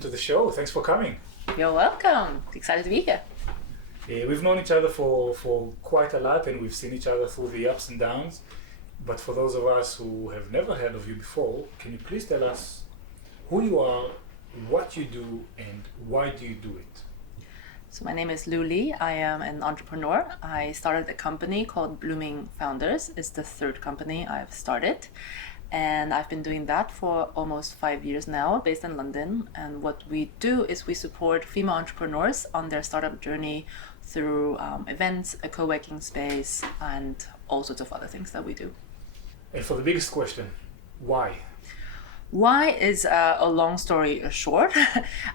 welcome to the show. Thanks for coming. You're welcome. Excited to be here. We've known each other for quite a lot, and we've seen each other through the ups and downs. But for those of us who have never heard of you before, can you please tell us who you are, what you do, and why do you do it? So my name is Luli. I am an entrepreneur. I started a company called Blooming Founders. It's the third company I've started. And I've been doing that for almost 5 years now, based in London. And what we do is we support female entrepreneurs on their startup journey through events, a co-working space, and all sorts of other things that we do. And for the biggest question, why? Why is a long story short.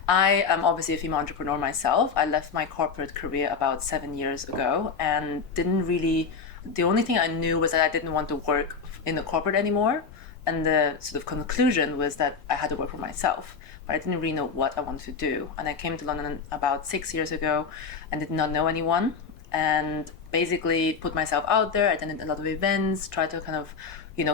I am obviously a female entrepreneur myself. I left my corporate career about 7 years ago and the only thing I knew was that I didn't want to work in the corporate anymore. And the sort of conclusion was that I had to work for myself, but I didn't really know what I wanted to do. And I came to London about 6 years ago and did not know anyone, and basically put myself out there. I attended a lot of events, tried to kind of,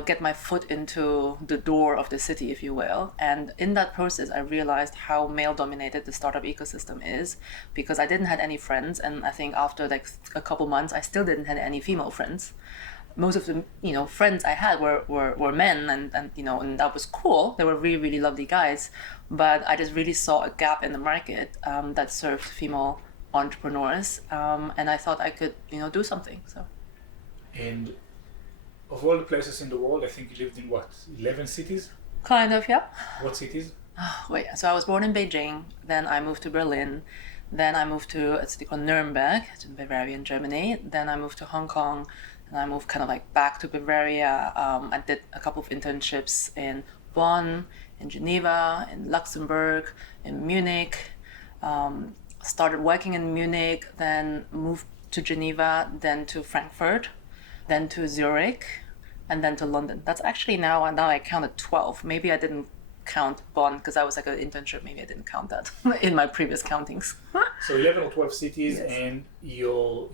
get my foot into the door of the city, if you will. And in that process, I realized how male-dominated the startup ecosystem is, because I didn't have any friends. And I think after like a couple months, I still didn't have any female friends. Most of the friends I had were men, and that was cool. They were really, really lovely guys, but I just really saw a gap in the market that served female entrepreneurs, and I thought I could do something. So, and of all the places in the world, I think you lived in 11 cities? Kind of, yeah. What cities? So I was born in Beijing, then I moved to Berlin, then I moved to a city called Nuremberg, it's in Bavaria, in Germany. Then I moved to Hong Kong. And I moved kind of like back to Bavaria. I did a couple of internships in Bonn, in Geneva, in Luxembourg, in Munich. Started working in Munich, then moved to Geneva, then to Frankfurt, then to Zurich, and then to London. That's actually now I counted 12. Maybe I didn't count Bonn because I was like an internship. Maybe I didn't count that in my previous countings. So 11 or 12 cities, Yes. And you're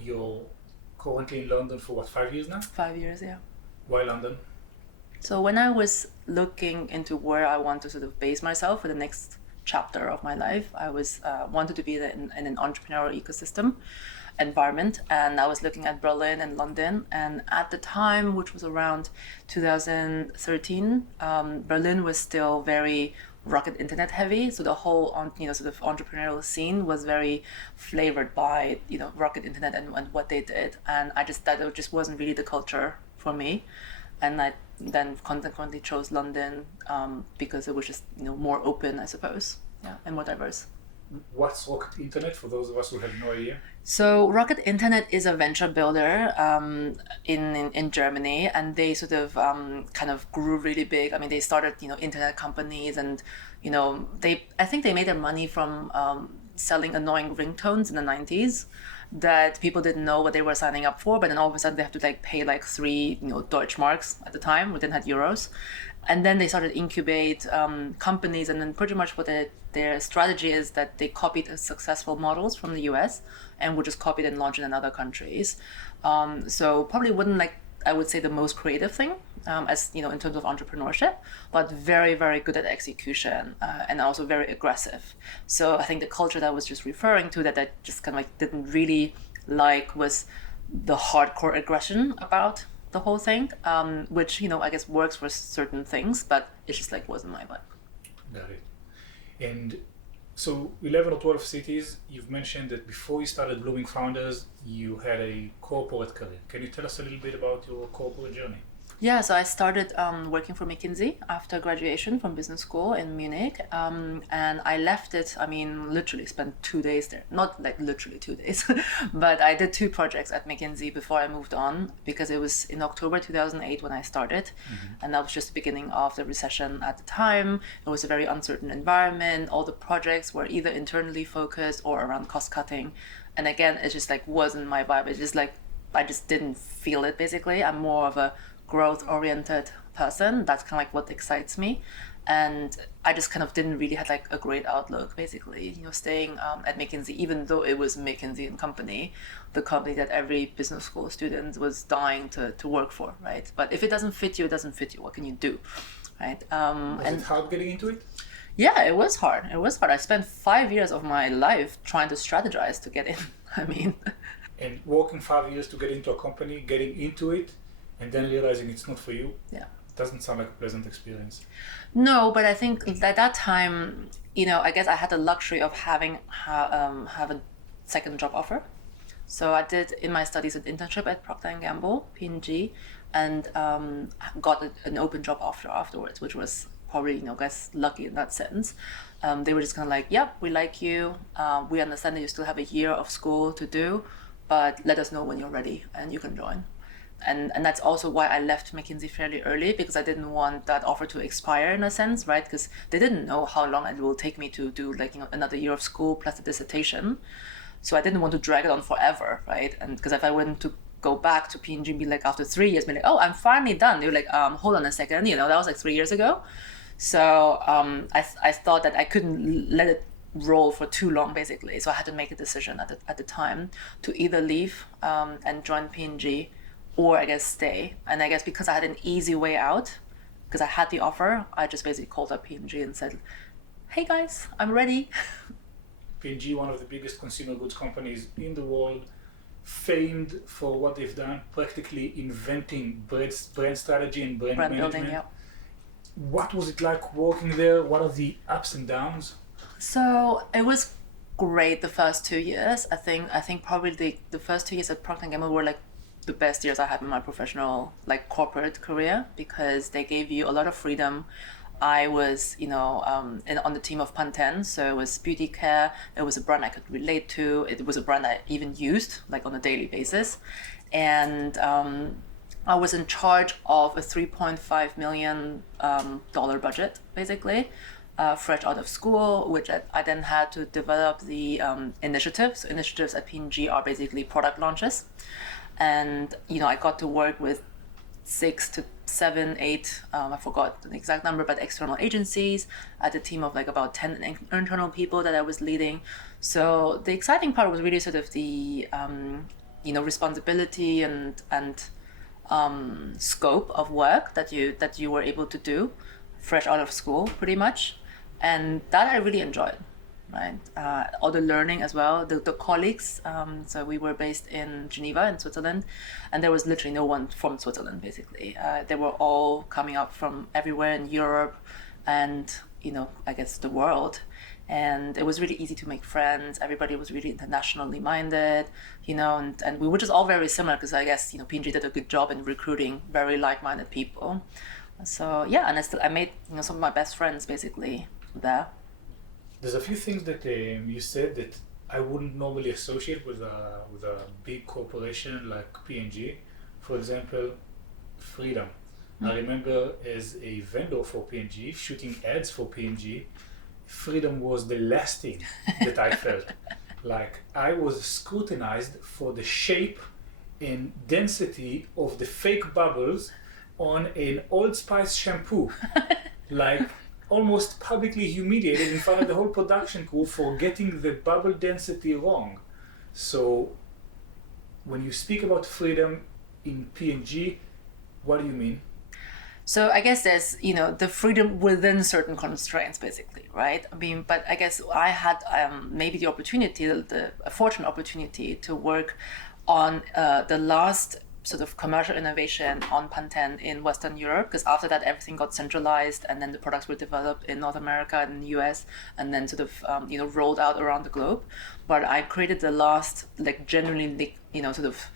currently in London for 5 years now? 5 years, yeah. Why London? So when I was looking into where I want to sort of base myself for the next chapter of my life, I was wanted to be in an entrepreneurial ecosystem environment, and I was looking at Berlin and London. And at the time, which was around 2013, Berlin was still very rocket internet heavy, so the whole sort of entrepreneurial scene was very flavored by rocket internet and what they did, and I just thought it just wasn't really the culture for me, and I then consequently chose London because it was just more open, I suppose, and more diverse. What's Rocket Internet for those of us who have no idea? So Rocket Internet is a venture builder in Germany, and they sort of kind of grew really big. I mean, they started internet companies, and I think they made their money from selling annoying ringtones in the 90s that people didn't know what they were signing up for, but then all of a sudden they have to pay 3 Deutschmarks at the time. We didn't have euros. And then they started incubate companies, and then pretty much what their strategy is that they copied successful models from the US and would just copy it and launch it in other countries. So probably wouldn't I would say the most creative thing as in terms of entrepreneurship, but very, very good at execution and also very aggressive. So I think the culture that I was just referring to that I just kind of didn't really like was the hardcore aggression about the whole thing, which I guess works for certain things, but it just wasn't my vibe. Got it. And so 11 or 12 cities, you've mentioned that before you started Blooming Founders, you had a corporate career. Can you tell us a little bit about your corporate journey? Yeah, so I started working for McKinsey after graduation from business school in Munich, and I left it, literally spent 2 days there. Not literally 2 days, but I did 2 projects at McKinsey before I moved on, because it was in October 2008 when I started, and that was just the beginning of the recession at the time. It was a very uncertain environment. All the projects were either internally focused or around cost cutting, and again, it just wasn't my vibe. It's just I just didn't feel it, basically. I'm more of a growth-oriented person. That's kind of what excites me, and I just kind of didn't really have a great outlook, basically. Staying at McKinsey, even though it was McKinsey and Company, the company that every business school student was dying to work for, right? But if it doesn't fit you, it doesn't fit you. What can you do, right? Was it hard getting into it? Yeah, it was hard. It was hard. I spent 5 years of my life trying to strategize to get in. I mean, And working 5 years to get into a company, getting into it, and then realizing it's not for you, yeah. doesn't sound like a pleasant experience. No, but I think at that time, I guess I had the luxury of have a second job offer. So I did in my studies an internship at Procter and Gamble, P&G, and got an open job afterwards, which was probably I guess lucky in that sense. They were just kind of like, "Yep, we like you. We understand that you still have a year of school to do, but let us know when you're ready and you can join." And that's also why I left McKinsey fairly early, because I didn't want that offer to expire in a sense, right? Because they didn't know how long it will take me to do another year of school plus a dissertation. So I didn't want to drag it on forever, right? And because if I went to go back to P&G and be like after 3 years, be like, "Oh, I'm finally done." They were like, "Hold on a second, that was like 3 years ago." So I thought that I couldn't let it roll for too long, basically. So I had to make a decision at the time to either leave and join P&G, or I guess stay. And I guess because I had an easy way out, because I had the offer, I just basically called up P&G and said, "Hey guys, I'm ready." P&G, one of the biggest consumer goods companies in the world, famed for what they've done, practically inventing brand strategy and brand management. Building, yeah. What was it like working there? What are the ups and downs? So it was great the first 2 years. I think probably the first 2 years at Procter & Gamble were like the best years I had in my professional corporate career, because they gave you a lot of freedom. I was, on the team of Pantene, so it was beauty care. It was a brand I could relate to. It was a brand I even used on a daily basis, and I was in charge of a $3.5 million budget, basically, fresh out of school, which I then had to develop the initiatives. Initiatives at P&G are basically product launches. And, I got to work with 6 to 7, 8, I forgot the exact number, but external agencies. I had a team of about 10 internal people that I was leading. So the exciting part was really sort of the, responsibility and scope of work that you were able to do fresh out of school, pretty much. And that I really enjoyed. Right, all the learning as well, the colleagues. So we were based in Geneva in Switzerland, and there was literally no one from Switzerland, basically. They were all coming up from everywhere in Europe and, I guess the world. And it was really easy to make friends. Everybody was really internationally minded, and we were just all very similar, because I guess, P&G did a good job in recruiting very like-minded people. So yeah, and I made, some of my best friends basically there. There's a few things that you said that I wouldn't normally associate with a big corporation like P&G. For example, freedom. I remember as a vendor for P&G, shooting ads for P&G, freedom was the last thing that I felt. I was scrutinized for the shape and density of the fake bubbles on an Old Spice shampoo. Almost publicly humiliated in front of the whole production crew for getting the bubble density wrong. So when you speak about freedom in P&G, what do you mean? So I guess there's, the freedom within certain constraints, basically, right? I mean, but I guess I had maybe the opportunity, a fortunate opportunity to work on the last sort of commercial innovation on Pantene in Western Europe, because after that everything got centralized, and then the products were developed in North America and the US, and then sort of rolled out around the globe. But I created the last genuinely sort of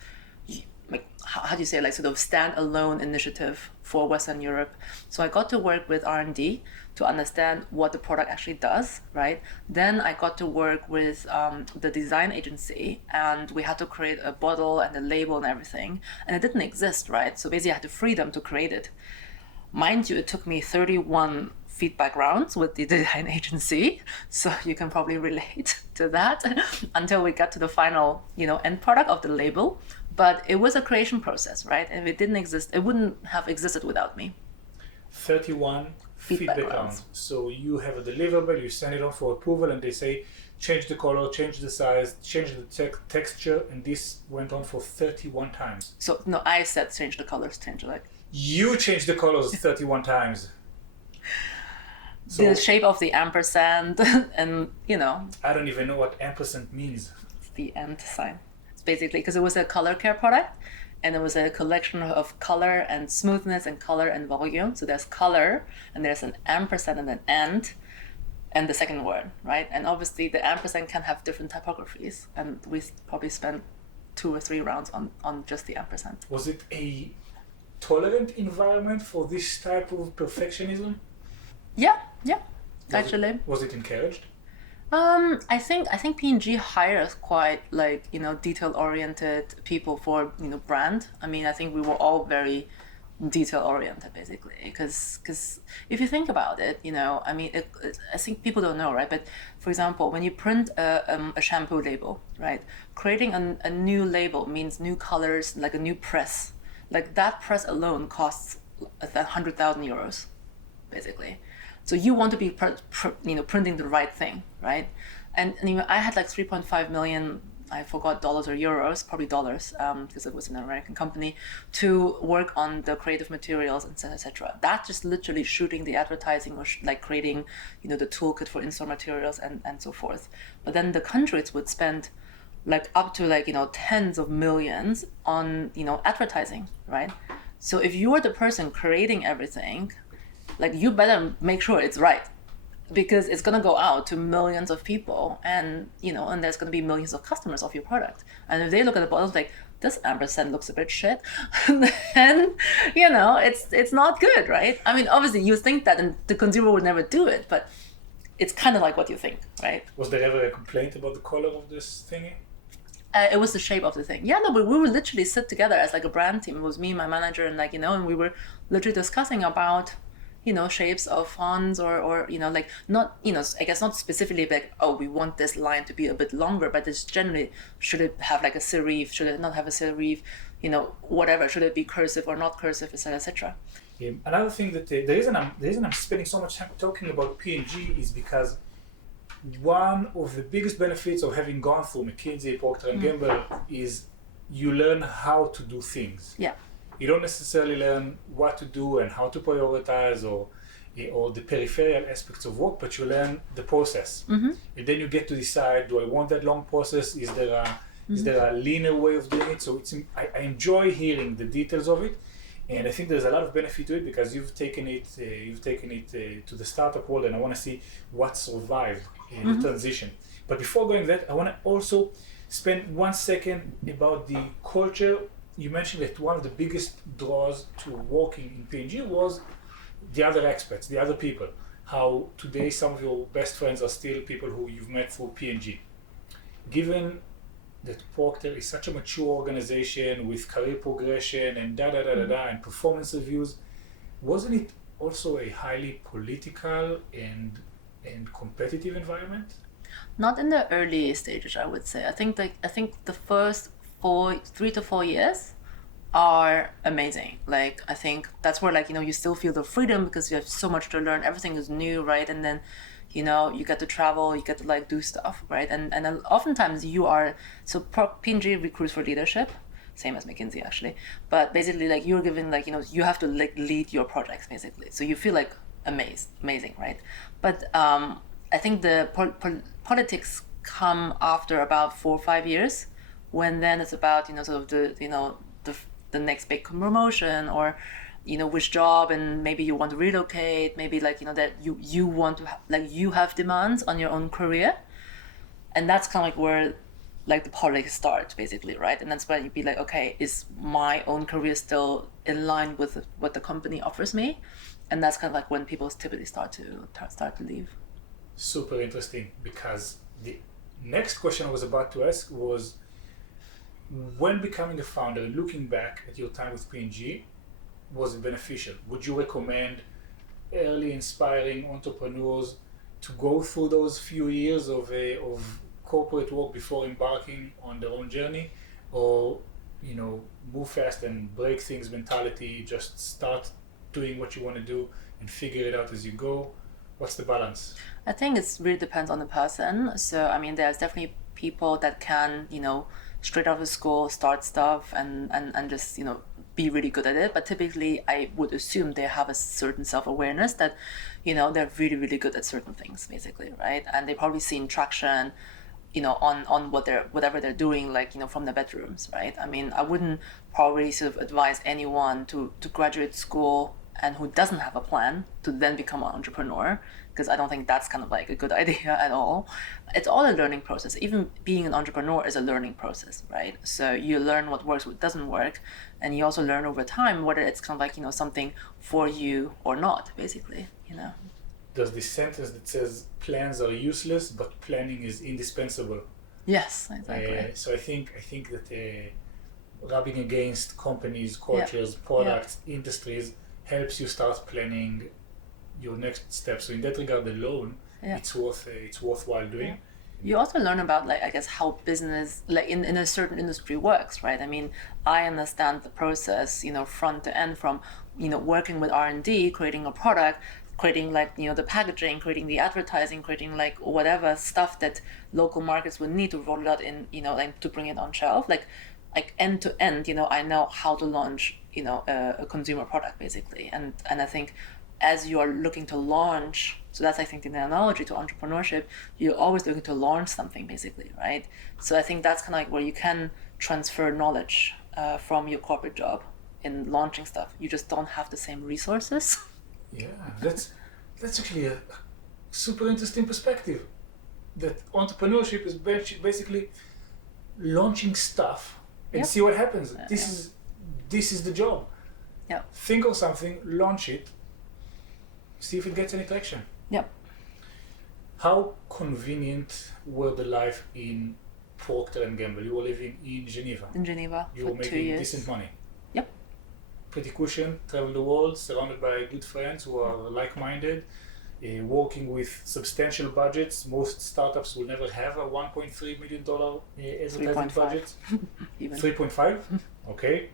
how do you say sort of standalone initiative for Western Europe. So I got to work with R&D to understand what the product actually does, right? Then I got to work with the design agency, and we had to create a bottle and a label and everything, and it didn't exist, right? So basically I had the freedom to create it. Mind you, it took me 31 feedback rounds with the design agency, so you can probably relate to that, until we got to the final end product of the label. But it was a creation process, right? And if it didn't exist, it wouldn't have existed without me. 31 feedback rounds. So you have a deliverable, you send it on for approval, and they say, change the color, change the size, change the texture, and this went on for 31 times. So, no, I said change the colors, change You changed the colors 31 times. So the shape of the ampersand and, I don't even know what ampersand means. the and sign. It's basically because it was a color care product and it was a collection of color and smoothness and color and volume. So there's color and there's an ampersand and an and the second word, right? And obviously the ampersand can have different typographies, and we probably spent 2 or 3 rounds on just the ampersand. Was it a tolerant environment for this type of perfectionism? Yeah, actually. Was it encouraged? I think P&G hires quite detail oriented people for brand. I mean, I think we were all very detail oriented basically because if you think about it, I mean, I think people don't know, right? But for example, when you print a shampoo label, right, creating a new label means new colors, like a new press, like that press alone costs 100,000 euros basically. So you want to be printing the right thing, right? And I had like 3.5 million, I forgot dollars or euros, probably dollars, because it was an American company, to work on the creative materials, etc. That just literally shooting the advertising or creating, the toolkit for in-store materials and so forth. But then the countries would spend up to tens of millions on, advertising, right? So if you're the person creating everything, you better make sure it's right, because it's going to go out to millions of people and and there's going to be millions of customers of your product, and if they look at the bottle this ampersand looks a bit shit, then it's not good, right? I mean, obviously you think that and the consumer would never do it, but it's kind of like what you think, right? Was there ever a complaint about the color of this thingy? It was the shape of the thing. Yeah, no, but we would literally sit together as a brand team. It was me and my manager and and we were literally discussing about shapes of fonts or not, I guess not specifically oh, we want this line to be a bit longer, but it's generally, should it have a serif, should it not have a serif, whatever, should it be cursive or not cursive, etc., etc. Another thing that the reason I'm spending so much time talking about P&G is because one of the biggest benefits of having gone through McKinsey, Procter and Gamble is you learn how to do things. Yeah. You don't necessarily learn what to do and how to prioritize or the peripheral aspects of work, but you learn the process. Mm-hmm. And then you get to decide, do I want that long process? Is there a linear way of doing it? So I enjoy hearing the details of it, and I think there's a lot of benefit to it because you've taken it to the startup world, and I want to see what survived in the transition. But before going that, I want to also spend 1 second about the culture. You mentioned that one of the biggest draws to working in P&G was the other experts, the other people. How today some of your best friends are still people who you've met through P&G. Given that Procter is such a mature organization with career progression and and performance reviews, wasn't it also a highly political and competitive environment? Not in the early stages, I would say. I think the first 3 to 4 years are amazing. I think that's where you still feel the freedom because you have so much to learn. Everything is new, right? And then you get to travel, you get to do stuff, right? And then oftentimes P&G recruits for leadership, same as McKinsey actually. But basically you're given you have to lead your projects basically. So you feel amazing, right? But I think the politics come after about 4 or 5 years, when then it's about sort of the next big promotion or which job, and maybe you want to relocate, maybe that you want to you have demands on your own career, and that's kind of where the politics starts basically, right? And that's when you'd be okay, is my own career still in line with what the company offers me? And that's kind of when people typically start to leave. Super interesting, because the next question I was about to ask was, when becoming a founder and looking back at your time with P&G, was it beneficial? Would you recommend early inspiring entrepreneurs to go through those few years of corporate work before embarking on their own journey, or move fast and break things mentality, just start doing what you want to do and figure it out as you go? What's the balance? I think it really depends on the person. So I mean, there's definitely people that can straight out of school start stuff and just be really good at it, but typically I would assume they have a certain self-awareness that, they're really, really good at certain things, basically, right? And they've probably seen traction, on whatever they're doing, like, from the bedrooms, right? I mean, I wouldn't probably sort of advise anyone to graduate school and who doesn't have a plan to then become an entrepreneur, because I don't think that's kind of like a good idea at all. It's all a learning process. Even being an entrepreneur is a learning process, right? So you learn what works, what doesn't work, and you also learn over time whether it's kind of like, something for you or not, basically, There's this sentence that says plans are useless, but planning is indispensable. Yes, exactly. So I think that rubbing against companies, cultures, products, industries helps you start planning your next step. So in that regard alone, it's worthwhile doing. Yeah. You also learn about, like, I guess, how business, like in a certain industry works, right? I mean, I understand the process, front to end, from, working with R&D, creating a product, creating, like, the packaging, creating the advertising, creating, like, whatever stuff that local markets would need to roll it out in, like, to bring it on shelf, like end to end, I know how to launch, a consumer product, basically. And I think as you are looking to launch, so that's, I think, the analogy to entrepreneurship, you're always looking to launch something, basically, right? So I think that's kind of like where you can transfer knowledge from your corporate job in launching stuff. You just don't have the same resources. Yeah, that's actually a super interesting perspective. That entrepreneurship is basically launching stuff and see what happens. This is the job. Yeah. Think of something, launch it, see if it gets any traction. Yep. How convenient were the life in Procter and Gamble? You were living in Geneva. In Geneva you for were 2 making years. decent money. Yep. Pretty cushion, travel the world, surrounded by good friends who are like-minded, working with substantial budgets. Most startups will never have a $1.3 million advertising budget. 3.5? Okay.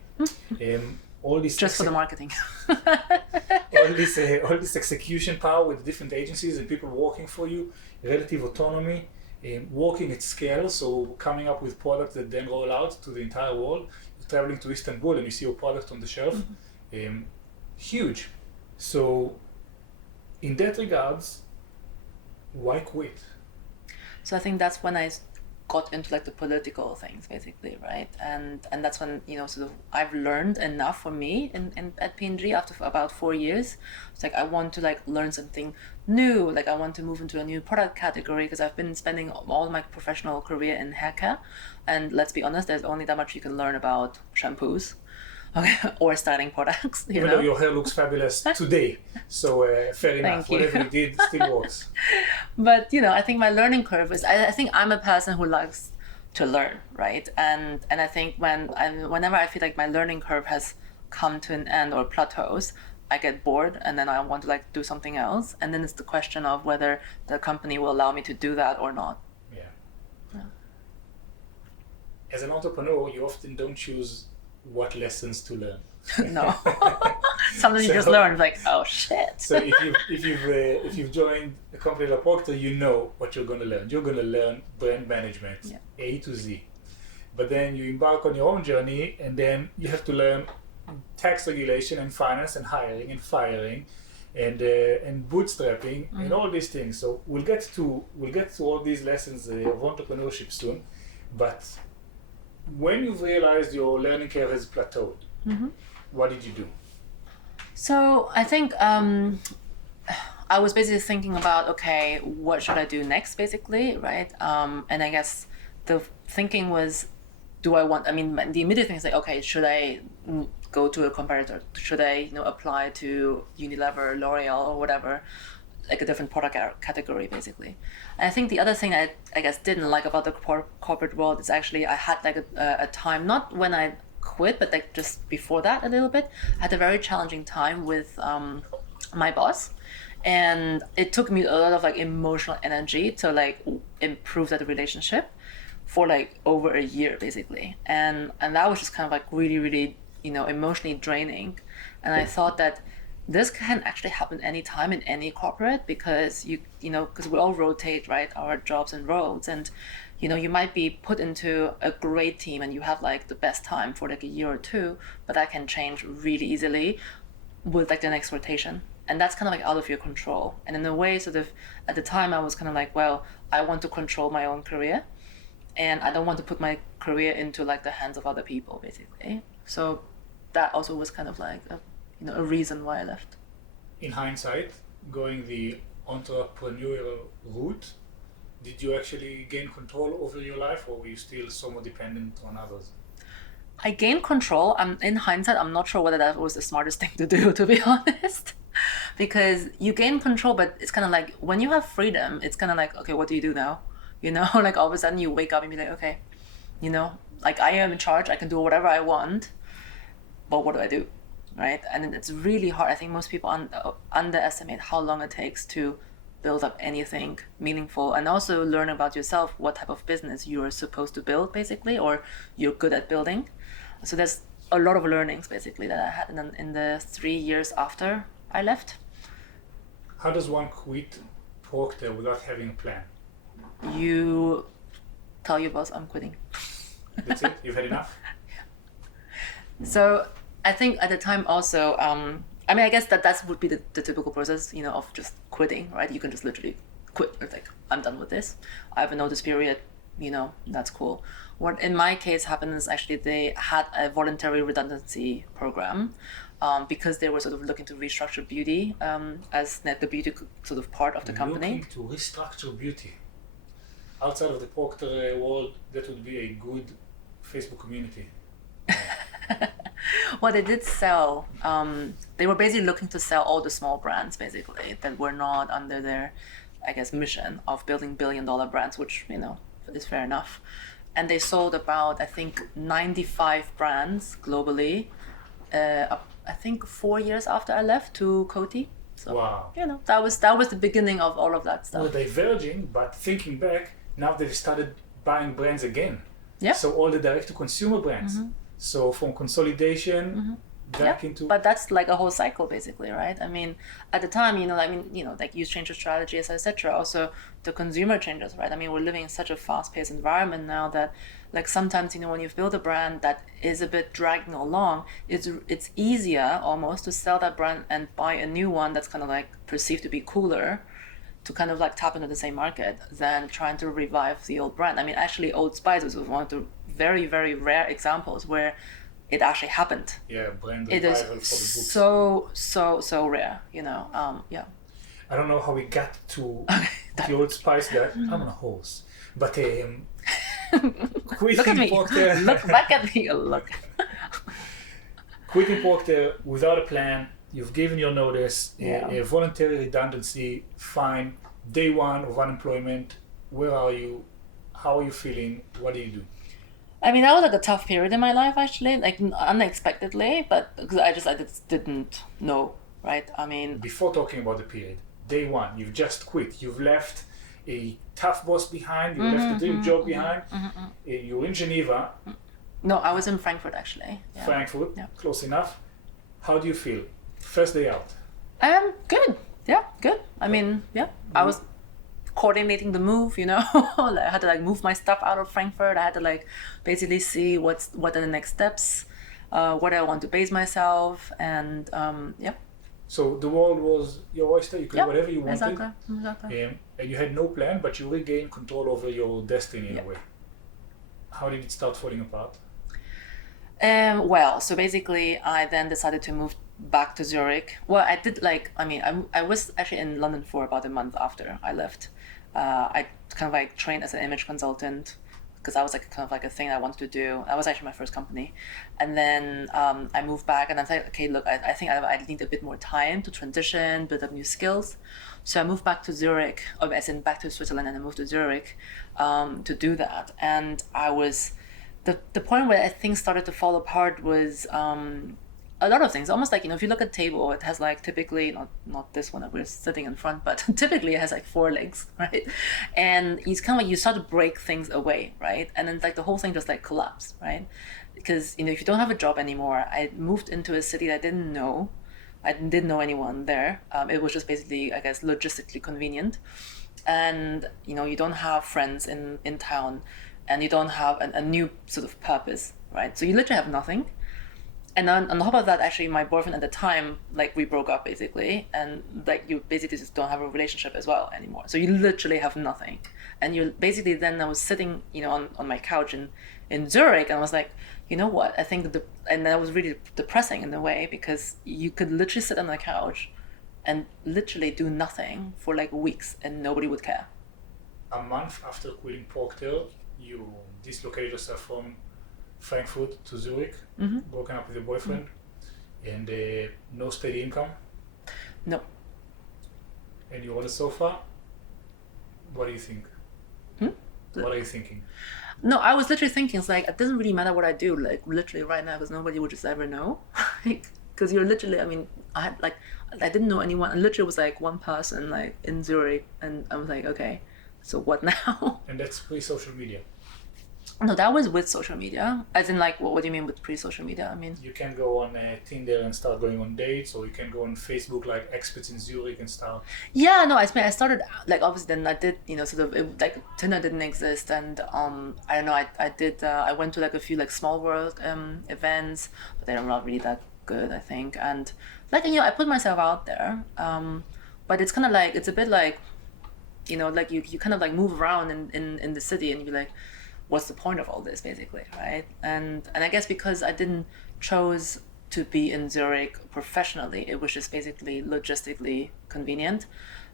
All this just for the marketing. all this execution power with different agencies and people working for you, relative autonomy, working at scale, so coming up with products that then roll out to the entire world. You're traveling to Istanbul and you see your product on the shelf. Huge. So in that regards, why quit? So I think that's when I got into, like, the political things, basically, right? And that's when, sort of I've learned enough for me at P&G after about 4 years. It's like I want to, like, learn something new. Like, I want to move into a new product category, because I've been spending all my professional career in hair care, and let's be honest, there's only that much you can learn about shampoos. Okay, or styling products. Even though your hair looks fabulous today, so fair enough. Whatever you did still works. But I think my learning curve is. I think I'm a person who likes to learn, right? And I think whenever I feel like my learning curve has come to an end or plateaus, I get bored, and then I want to, like, do something else. And then it's the question of whether the company will allow me to do that or not. Yeah. As an entrepreneur, you often don't choose what lessons to learn. No. Sometimes you just learn, like, oh shit. So if you've joined a company like Procter, you know what you're going to learn. You're going to learn brand management, A to Z. But then you embark on your own journey, and then you have to learn tax regulation and finance and hiring and firing and bootstrapping and all these things. So we'll get to all these lessons of entrepreneurship soon. But when you've realized your learning curve has plateaued, what did you do? So I think I was basically thinking about, okay, what should I do next, basically, right? And I guess the thinking was, the immediate thing is like, okay, should I go to a competitor? Should I, apply to Unilever, L'Oreal, or whatever, like a different product category, basically. And I think the other thing I guess didn't like about the corporate world is actually I had like a time, not when I quit, but like just before that a little bit, I had a very challenging time with my boss. And it took me a lot of like emotional energy to like improve that relationship for like over a year, basically. And that was just kind of like really, really, emotionally draining. And I thought that this can actually happen anytime in any corporate, because because we all rotate, right, our jobs and roles, and you might be put into a great team and you have like the best time for like a year or two, but that can change really easily with like the next rotation. And that's kind of like out of your control. And in a way, sort of at the time, I was kind of like, well, I want to control my own career, and I don't want to put my career into like the hands of other people, basically. So that also was kind of like a reason why I left. In hindsight, going the entrepreneurial route, did you actually gain control over your life, or were you still somewhat dependent on others? I gained control. In hindsight, I'm not sure whether that was the smartest thing to do, to be honest. Because you gain control, but it's kind of like when you have freedom, it's kind of like, okay, what do you do now? Like all of a sudden you wake up and be like, okay, like I am in charge, I can do whatever I want, but what do I do? Right? And it's really hard. I think most people underestimate how long it takes to build up anything meaningful, and also learn about yourself, what type of business you are supposed to build, basically, or you're good at building. So there's a lot of learnings, basically, that I had in the 3 years after I left. How does one quit Procter without having a plan? You tell your boss, I'm quitting. That's it? You've had enough? So I think at the time also, I guess that would be the typical process, of just quitting, right? You can just literally quit. It's like, I'm done with this. I have a notice period, that's cool. What in my case happened is actually they had a voluntary redundancy program because they were sort of looking to restructure beauty as the beauty sort of part of the company. Looking to restructure beauty. Outside of the Procter world, that would be a good Facebook community. Well, they did sell. They were basically looking to sell all the small brands, basically, that were not under their, I guess, mission of building billion-dollar brands, which, is fair enough. And they sold about, I think, 95 brands globally, I think 4 years after I left, to Coty. So, wow. That was the beginning of all of that stuff. Well, diverging, but thinking back, now they've started buying brands again. Yeah. So all the direct-to-consumer brands. Mm-hmm. So from consolidation back into... But that's like a whole cycle, basically, right? I mean, at the time, like you change your strategy, etc. Also, the consumer changes, right? I mean, we're living in such a fast-paced environment now that, like, sometimes, when you've built a brand that is a bit dragging along, it's easier almost to sell that brand and buy a new one that's kind of like perceived to be cooler, to kind of like tap into the same market, than trying to revive the old brand. I mean, actually, Old Spice was one of the very, very rare examples where it actually happened. Yeah, brand revival for the books. So rare, yeah. I don't know how we got to the Old Spice guy. I'm on a horse. But look at me. Procter, look back at me. Look. Quitting Procter without a plan. You've given your notice. A voluntary redundancy. Fine. Day one of unemployment. Where are you? How are you feeling? What do you do? I mean, that was like a tough period in my life, actually, like unexpectedly, but because I just didn't know, right? I mean, before talking about the period, day one, you've just quit. You've left a tough boss behind. You left a dream job behind. You're in Geneva. No, I was in Frankfurt, actually. Yeah. Frankfurt, close enough. How do you feel? First day out. Good. Yeah, good. I mean, I was coordinating the move, I had to move my stuff out of Frankfurt. I had to basically see what are the next steps, what I want to base myself, and So the world was your oyster. You could do whatever you wanted. Exactly. And you had no plan, but you regained control over your destiny in a way. How did it start falling apart? Well, so basically, I then decided to move back to Zurich. Well, I did I was actually in London for about a month after I left. I kind of trained as an image consultant because that was a thing I wanted to do. That was actually my first company. And then I moved back and I thought, okay, look, I think I need a bit more time to transition, build up new skills. So I moved back to Zurich, or as in back to Switzerland, and I moved to Zurich to do that. And I was, the point where things started to fall apart was a lot of things. Almost if you look at a table, it has typically, not this one that we're sitting in front, but typically it has 4 legs, right? And it's kind of you start to break things away, right? And then the whole thing just collapsed, right? Because if you don't have a job anymore, I moved into a city that I didn't know. I didn't know anyone there. It was just basically, I guess, logistically convenient. and you don't have friends in town, and you don't have a new sort of purpose, right? So you literally have nothing. And on top of that, actually, my boyfriend at the time, like, we broke up basically, and like you basically just don't have a relationship as well anymore. So you literally have nothing, and you basically then I was sitting, on my couch in Zurich, and I was like, you know what? I think and that was really depressing in a way, because you could literally sit on the couch and literally do nothing for like weeks, and nobody would care. A month after quitting Procter, you dislocated yourself from Frankfurt to Zurich, broken up with your boyfriend, and no steady income. No. And you're on the sofa. What do you think? What are you thinking? No, I was literally thinking, it's like, it doesn't really matter what I do, like, literally right now, because nobody would just ever know. Because you're literally, I mean, I didn't know anyone. I literally was like one person, like, in Zurich, and I was like, okay, so what now? And that's pre-social media. No, that was with social media. As in, like, what do you mean with pre-social media? I mean, you can go on Tinder and start going on dates, or you can go on Facebook like experts in Zurich and start. Yeah, no, I started, like, obviously then I did, sort of, like, Tinder didn't exist, and I don't know, I did, I went to like a few like small world events, but they're not really that good, I think, and like, I put myself out there, but it's kind of like, it's a bit like, like you kind of like move around in the city, and you're like, what's the point of all this, basically, right? And I guess because I didn't chose to be in Zurich professionally, it was just basically logistically convenient,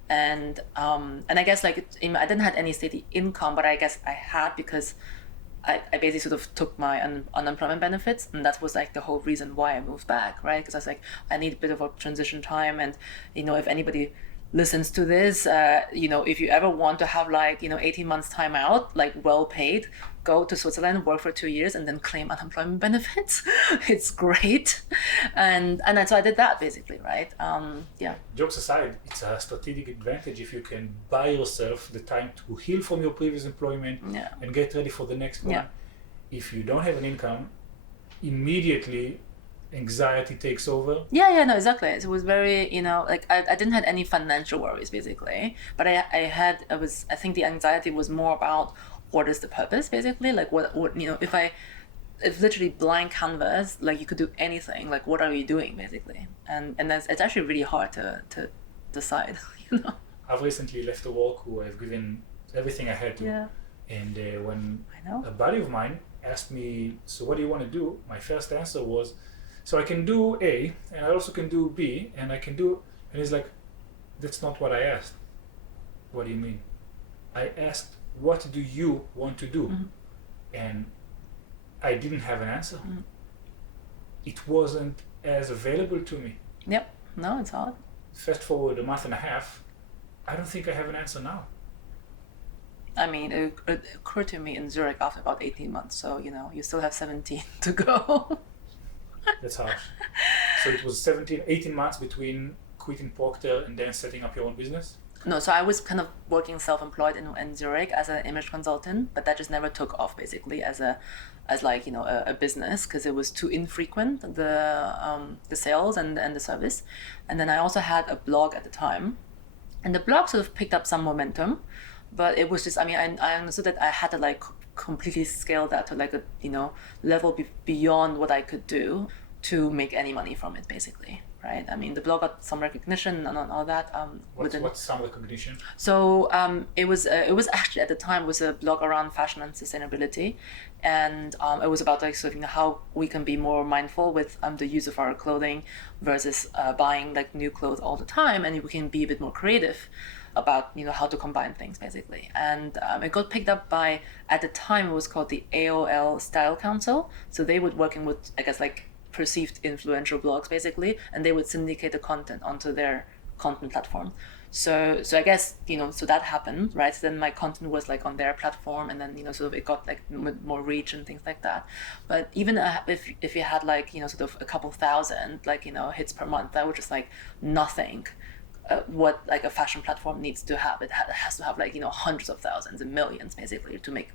and I guess like I didn't have any steady income, but I guess I had, because I basically sort of took my unemployment benefits, and that was like the whole reason why I moved back, right? Because I was like, I need a bit of a transition time, and if anybody listens to this, if you ever want to have like 18 months time out, like well paid, go to Switzerland, work for 2 years, and then claim unemployment benefits. It's great, and so I did that basically, right? Yeah. Jokes aside, it's a strategic advantage if you can buy yourself the time to heal from your previous employment and get ready for the next one. Yeah. If you don't have an income, immediately anxiety takes over. Yeah, no, exactly. It was very, like I didn't have any financial worries basically, but I think the anxiety was more about what is the purpose basically, like what if literally blank canvas, like you could do anything, like what are you doing basically, and it's actually really hard to decide. I've recently left a work who I've given everything I had to. Yeah. And when I know. a buddy of mine asked me, so what do you want to do? My first answer was, so I can do A, and I also can do B, and I can do, and he's like, that's not what I asked. What do you mean? I asked, what do you want to do? And I didn't have an answer. It wasn't as available to me. Yep. No, it's hard. Fast forward a month and a half, I don't think I have an answer now. I mean, it occurred to me in Zurich after about 18 months, so you still have 17 to go. That's harsh. So it was 18 months between quitting Procter and then setting up your own business? No, so I was kind of working self-employed in Zurich as an image consultant, but that just never took off basically as a business, because it was too infrequent, the sales and the service. And then I also had a blog at the time, and the blog sort of picked up some momentum, but it was just, I understood that I had to like completely scale that to like a level beyond what I could do to make any money from it basically, right? I mean, the blog got some recognition and all that. What's some recognition? So it was actually at the time was a blog around fashion and sustainability, and it was about like sort of how we can be more mindful with the use of our clothing versus buying like new clothes all the time, and we can be a bit more creative about how to combine things basically. And it got picked up by, at the time it was called the AOL Style Council, so they were working with, I guess, like perceived influential blogs basically, and they would syndicate the content onto their content platform. So I guess so that happened, right? So then my content was like on their platform, and then sort of it got like more reach and things like that. But even if you had like sort of a couple thousand like hits per month, that was just like nothing. What like a fashion platform needs to have. It has to have like hundreds of thousands and millions basically to make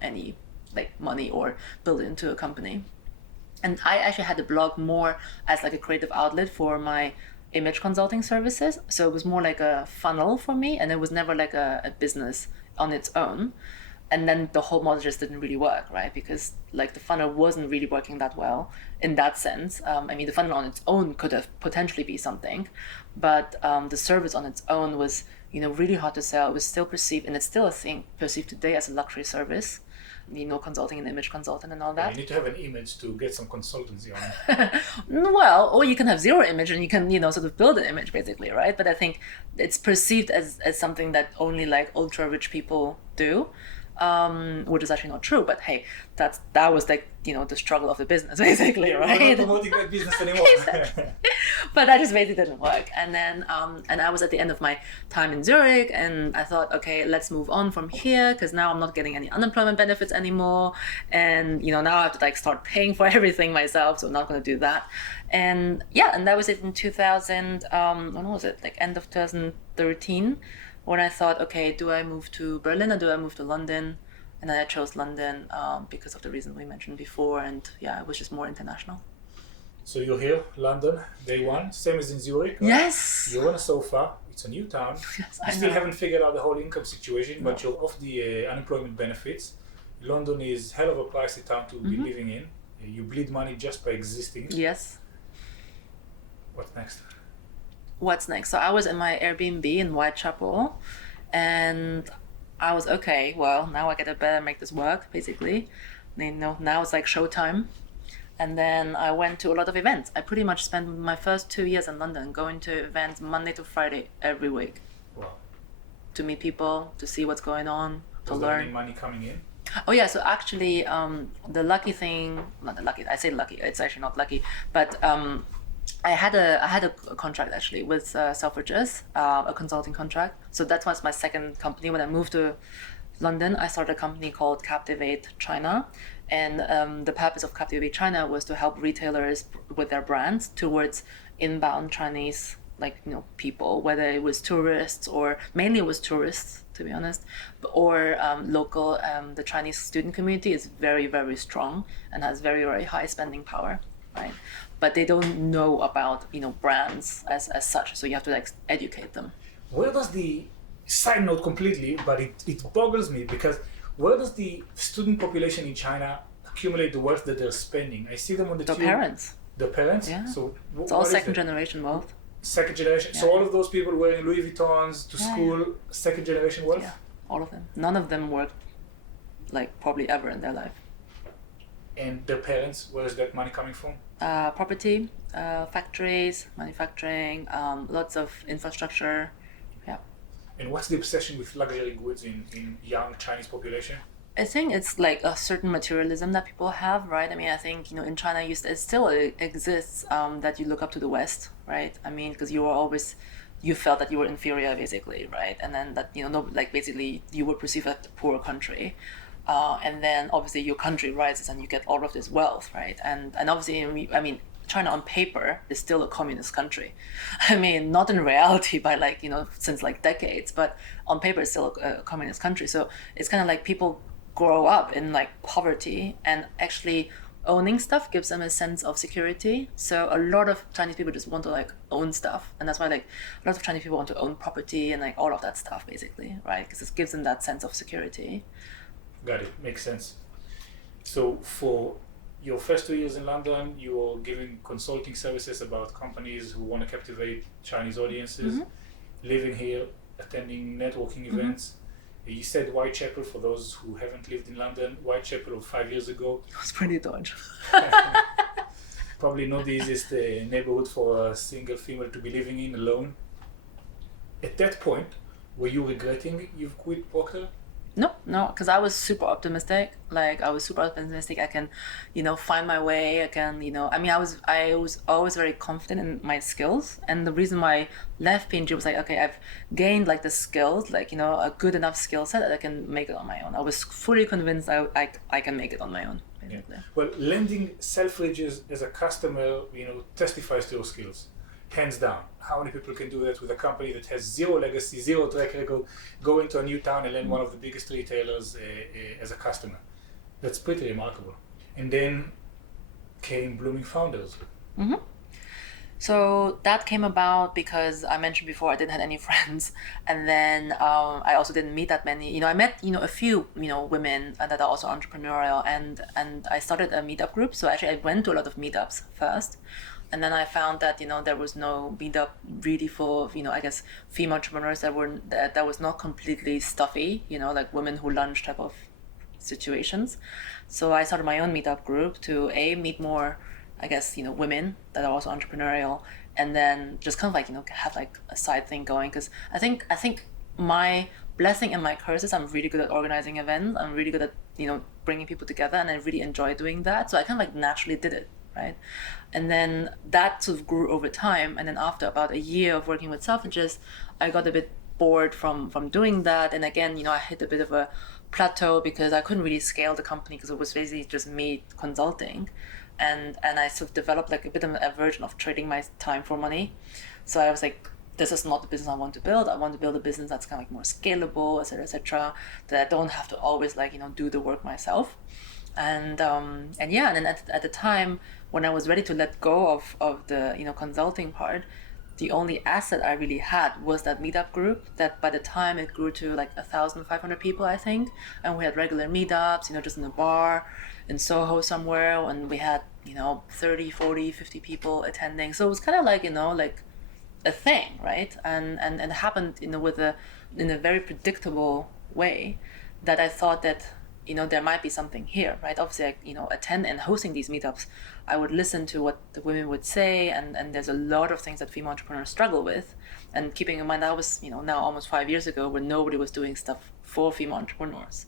any like money or build it into a company. And I actually had the blog more as like a creative outlet for my image consulting services. So it was more like a funnel for me, and it was never like a business on its own. And then the whole model just didn't really work, right? Because like the funnel wasn't really working that well in that sense. I mean, the funnel on its own could have potentially be something, but the service on its own was, really hard to sell. It was still perceived, and it's still a thing perceived today as a luxury service. Consulting and image consultant and all that. You need to have an image to get some consultancy on it. Well, or you can have zero image and you can, sort of build an image basically, right? But I think it's perceived as something that only like ultra rich people do. Which is actually not true, but hey, that was like the struggle of the business basically, right? We're not promoting that business anymore. Exactly. But that just basically didn't work. And then and I was at the end of my time in Zurich, and I thought, okay, let's move on from here because now I'm not getting any unemployment benefits anymore, and now I have to like start paying for everything myself, so I'm not going to do that. And and that was it in 2000. When was it? Like end of 2013. When I thought, okay, do I move to Berlin or do I move to London? And then I chose London because of the reason we mentioned before, and it was just more international. So you're here, London, day one, same as in Zurich. Right? Yes. You're on a sofa. It's a new town. Yes, you still haven't figured out the whole income situation, but you're off the unemployment benefits. London is hell of a pricey town to be living in. You bleed money just by existing. Yes. What's next? What's next? So I was in my Airbnb in Whitechapel, and I was okay. Well, now I better make this work. Basically, now it's like showtime. And then I went to a lot of events. I pretty much spent my first 2 years in London going to events Monday to Friday every week. Wow. To meet people, to see what's going on, to Was learn. there any money coming in? Oh yeah. So actually, the lucky thing, not the lucky. I say lucky. It's actually not lucky, but. I had a contract actually with Selfridges, a consulting contract. So that was my second company. When I moved to London, I started a company called Captivate China, and the purpose of Captivate China was to help retailers with their brands towards inbound Chinese people, whether it was tourists or mainly it was tourists, to be honest, or local. The Chinese student community is very, very strong and has very, very high spending power, right? But they don't know about brands as such, so you have to educate them. Where does the side note completely, but it boggles me because where does the student population in China accumulate the wealth that they're spending? I see them on the tube. Parents. The parents? Yeah. So it's all second generation wealth. Second generation. Yeah. So all of those people wearing Louis Vuittons to school, second generation wealth? Yeah, all of them. None of them worked probably ever in their life. And their parents, where is that money coming from? Property, factories, manufacturing, lots of infrastructure. Yeah. And what's the obsession with luxury goods in young Chinese population? I think it's like a certain materialism that people have, right? I mean, I think, in China, it still exists that you look up to the West, right? I mean, because you felt that you were inferior, basically, right? And then that, basically you were perceived as a poor country. And then obviously your country rises and you get all of this wealth, right? And obviously, I mean, China on paper is still a communist country. I mean, not in reality by since decades, but on paper it's still a communist country. So it's kind of like people grow up in poverty, and actually owning stuff gives them a sense of security. So a lot of Chinese people just want to own stuff, and that's why a lot of Chinese people want to own property and all of that stuff, basically, right? Because it gives them that sense of security. Got it. Makes sense. So for your first 2 years in London, you were giving consulting services about companies who want to captivate Chinese audiences, living here, attending networking events. You said Whitechapel, for those who haven't lived in London. Whitechapel of 5 years ago. It was pretty dodgy. Probably not the easiest neighborhood for a single female to be living in alone. At that point, were you regretting you've quit Procter? No, because I was super optimistic. I can, find my way. I can, I mean, I was always very confident in my skills. And the reason why I left P&G was okay, I've gained the skills, a good enough skill set that I can make it on my own. I was fully convinced I can make it on my own, basically. Yeah. Well, landing Selfridges as a customer, testifies to your skills. Hands down. How many people can do that with a company that has zero legacy, zero track record, go into a new town and land one of the biggest retailers as a customer? That's pretty remarkable. And then came blooming founders. So that came about because I mentioned before I didn't have any friends, and then I also didn't meet that many. I met a few women that are also entrepreneurial, and I started a meetup group. So actually, I went to a lot of meetups first, and then I found that there was no meetup really for I guess female entrepreneurs that was not completely stuffy, like women who lunch type of situations. So I started my own meetup group to meet more, I guess, women that are also entrepreneurial, and then just kind of like have like a side thing going. Because I think my blessing and my curse is I'm really good at organizing events. I'm really good at bringing people together, and I really enjoy doing that. So I kind of like naturally did it, right? And then that sort of grew over time. And then after about a year of working with Selfridges, I got a bit bored from doing that. And again, I hit a bit of a plateau because I couldn't really scale the company because it was basically just me consulting. And I sort of developed like a bit of a version of trading my time for money. So I was like, this is not the business I want to build. I want to build a business that's kind of like more scalable, et cetera, that I don't have to always like, do the work myself. And yeah, and then at the time when I was ready to let go of the, consulting part, the only asset I really had was that meetup group that by the time it grew to like 1,500 people, I think. And we had regular meetups, just in a bar in Soho somewhere, and we had, 30, 40, 50 people attending. So it was kind of like, like a thing, right? And it happened, in a very predictable way that I thought that, there might be something here, right? Obviously, attend and hosting these meetups, I would listen to what the women would say, and there's a lot of things that female entrepreneurs struggle with. And keeping in mind, that was, now almost 5 years ago, when nobody was doing stuff for female entrepreneurs,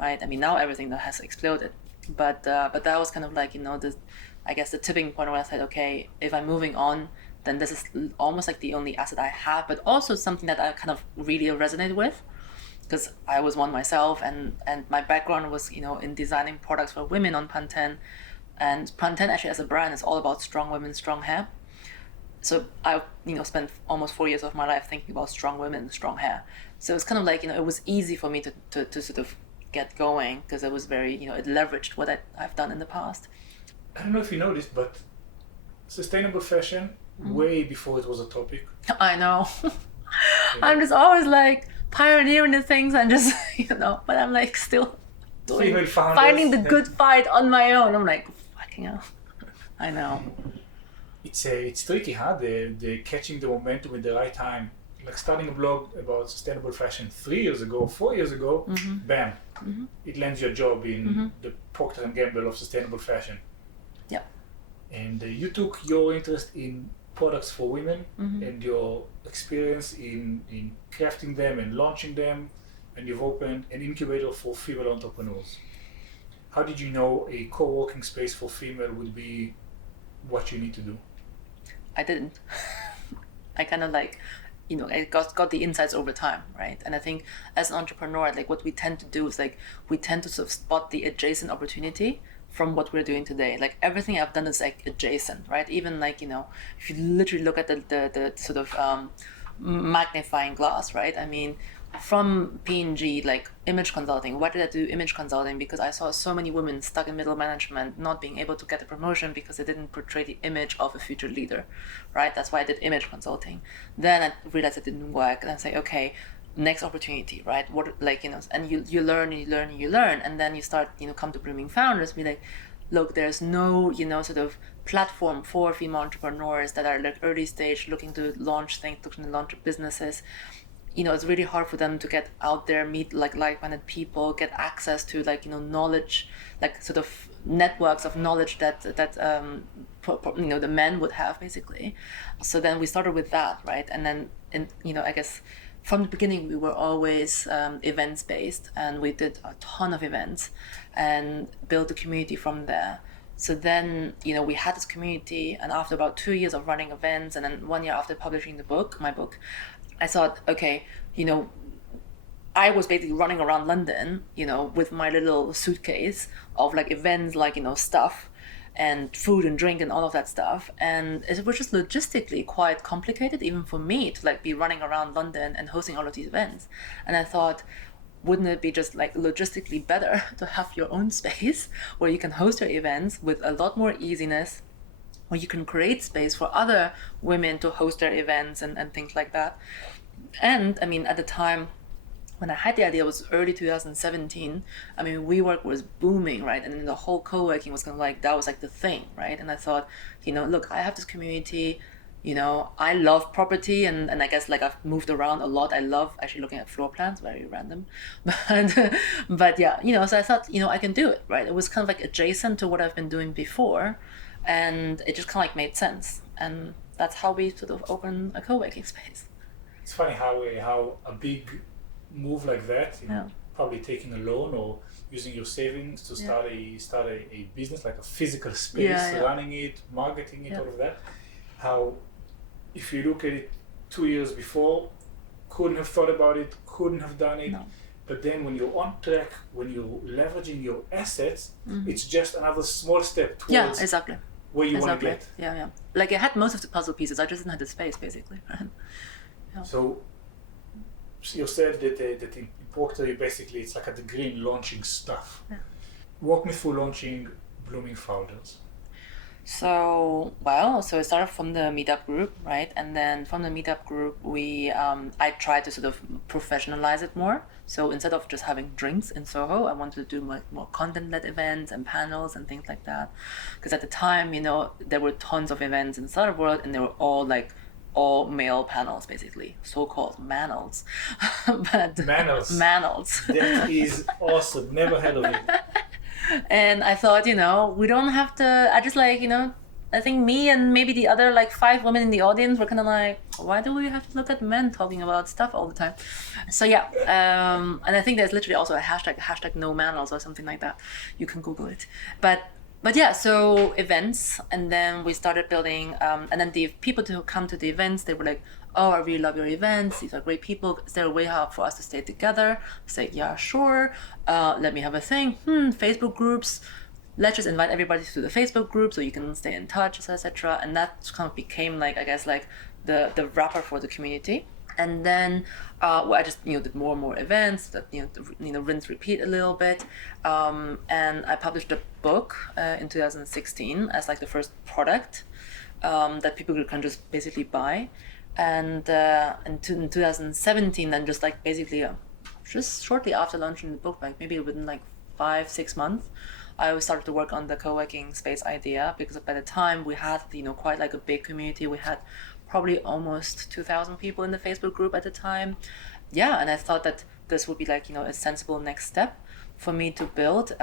right? I mean, now everything that has exploded. But that was kind of like, I guess the tipping point where I said, okay, if I'm moving on, then this is almost like the only asset I have, but also something that I kind of really resonate with, because I was one myself, and my background was, in designing products for women on Pantene. And Pantene actually as a brand is all about strong women, strong hair. So I, spent almost 4 years of my life thinking about strong women, strong hair. So it's kind of like, it was easy for me to sort of get going, because it was very, it leveraged what I've done in the past. I don't know if you know this, but sustainable fashion, way before it was a topic. I know. I'm just always like pioneering the things and just, but I'm like still fighting the good fight on my own. I'm like, fucking hell. I know. It's tricky, huh? The catching the momentum at the right time. Like starting a blog about sustainable fashion 3 years ago, 4 years ago, bam, it lands your job in the Procter & Gamble of sustainable fashion. Yeah. And you took your interest in products for women and your experience in crafting them and launching them, and you've opened an incubator for female entrepreneurs. How did you know a co-working space for female would be what you need to do? I didn't. I kind of like, I got the insights over time, right? And I think as an entrepreneur, like what we tend to do is like, we tend to sort of spot the adjacent opportunity from what we're doing today. Like everything I've done is like adjacent, right? Even like, if you literally look at the sort of magnifying glass, right? I mean, from P&G, like image consulting. Why did I do image consulting? Because I saw so many women stuck in middle management, not being able to get a promotion because they didn't portray the image of a future leader, right? That's why I did image consulting. Then I realized it didn't work, and I say, okay, next opportunity, right? What, like, and you learn, and then you start, come to Blooming Founders, be like, look, there's no, sort of platform for female entrepreneurs that are like early stage, looking to launch things, looking to launch businesses. It's really hard for them to get out there, meet like-minded people, get access to knowledge, like sort of networks of knowledge that the men would have basically. So then we started with that, right? And then I guess from the beginning we were always events based, and we did a ton of events and built a community from there. So then, we had this community, and after about 2 years of running events, and then 1 year after publishing my book, I thought, okay, I was basically running around London, with my little suitcase of like events, like, stuff and food and drink and all of that stuff. And it was just logistically quite complicated, even for me to like be running around London and hosting all of these events. And I thought, wouldn't it be just like logistically better to have your own space where you can host your events with a lot more easiness, where you can create space for other women to host their events and things like that. And I mean, at the time when I had the idea, it was early 2017. I mean, WeWork was booming, right? And then the whole co-working was kind of like, that was like the thing, right? And I thought, look, I have this community, I love property, and I guess like I've moved around a lot. I love actually looking at floor plans, very random. But yeah, so I thought, I can do it, right? It was kind of like adjacent to what I've been doing before, and it just kind of like made sense. And that's how we sort of opened a co-working space. It's funny how a big move like that, probably taking a loan or using your savings to start a business, like a physical space, running it, marketing it, all of that. How, if you look at it 2 years before, couldn't have thought about it, couldn't have done it. No. But then when you're on track, when you're leveraging your assets, it's just another small step towards where you want to get. Yeah. Like I had most of the puzzle pieces, I just didn't have the space, basically. So you said that in Procter, it's like a degree in launching stuff. Yeah. Walk me through launching Blooming Founders. So it started from the meetup group, right? And then from the meetup group, I tried to sort of professionalize it more. So instead of just having drinks in Soho, I wanted to do more content-led events and panels and things like that. Because at the time, there were tons of events in the startup world, and they were all male panels, basically, so-called manels. Manels. That is awesome. Never heard of it. And I thought, we don't have to, I think me and maybe the other 5 women in the audience were kind of like, why do we have to look at men talking about stuff all the time? So yeah, and I think there's literally also a hashtag no manels or something like that. You can Google it. But yeah, so events, and then we started building, and then the people who come to the events, they were like, oh, I really love your events. These are great people. Is there a way for us to stay together? I say, yeah, sure. Let me have a thing. Facebook groups. Let's just invite everybody to the Facebook group so you can stay in touch, etc. And that kind of became the wrapper for the community. And then I just did more and more events that rinse repeat a little bit, and I published a book in 2016 as the first product that people can just basically buy, and in 2017 then just just shortly after launching the book, maybe within 5-6 months, I started to work on the co-working space idea, because by the time we had quite a big community. We had probably almost 2,000 people in the Facebook group at the time. Yeah, and I thought that this would be a sensible next step for me to build,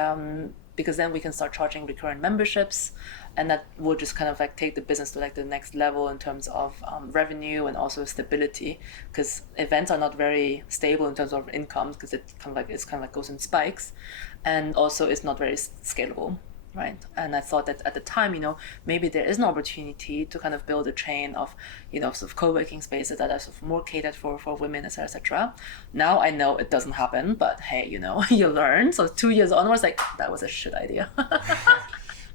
because then we can start charging recurrent memberships, and that will just kind of take the business to the next level in terms of revenue and also stability, because events are not very stable in terms of income, because it kind of goes in spikes, and also it's not very scalable. Right. And I thought that at the time, maybe there is an opportunity to kind of build a chain of, sort of co-working spaces that are sort of more catered for women, etc. Now I know it doesn't happen, but hey, you learn. So 2 years onwards, that was a shit idea.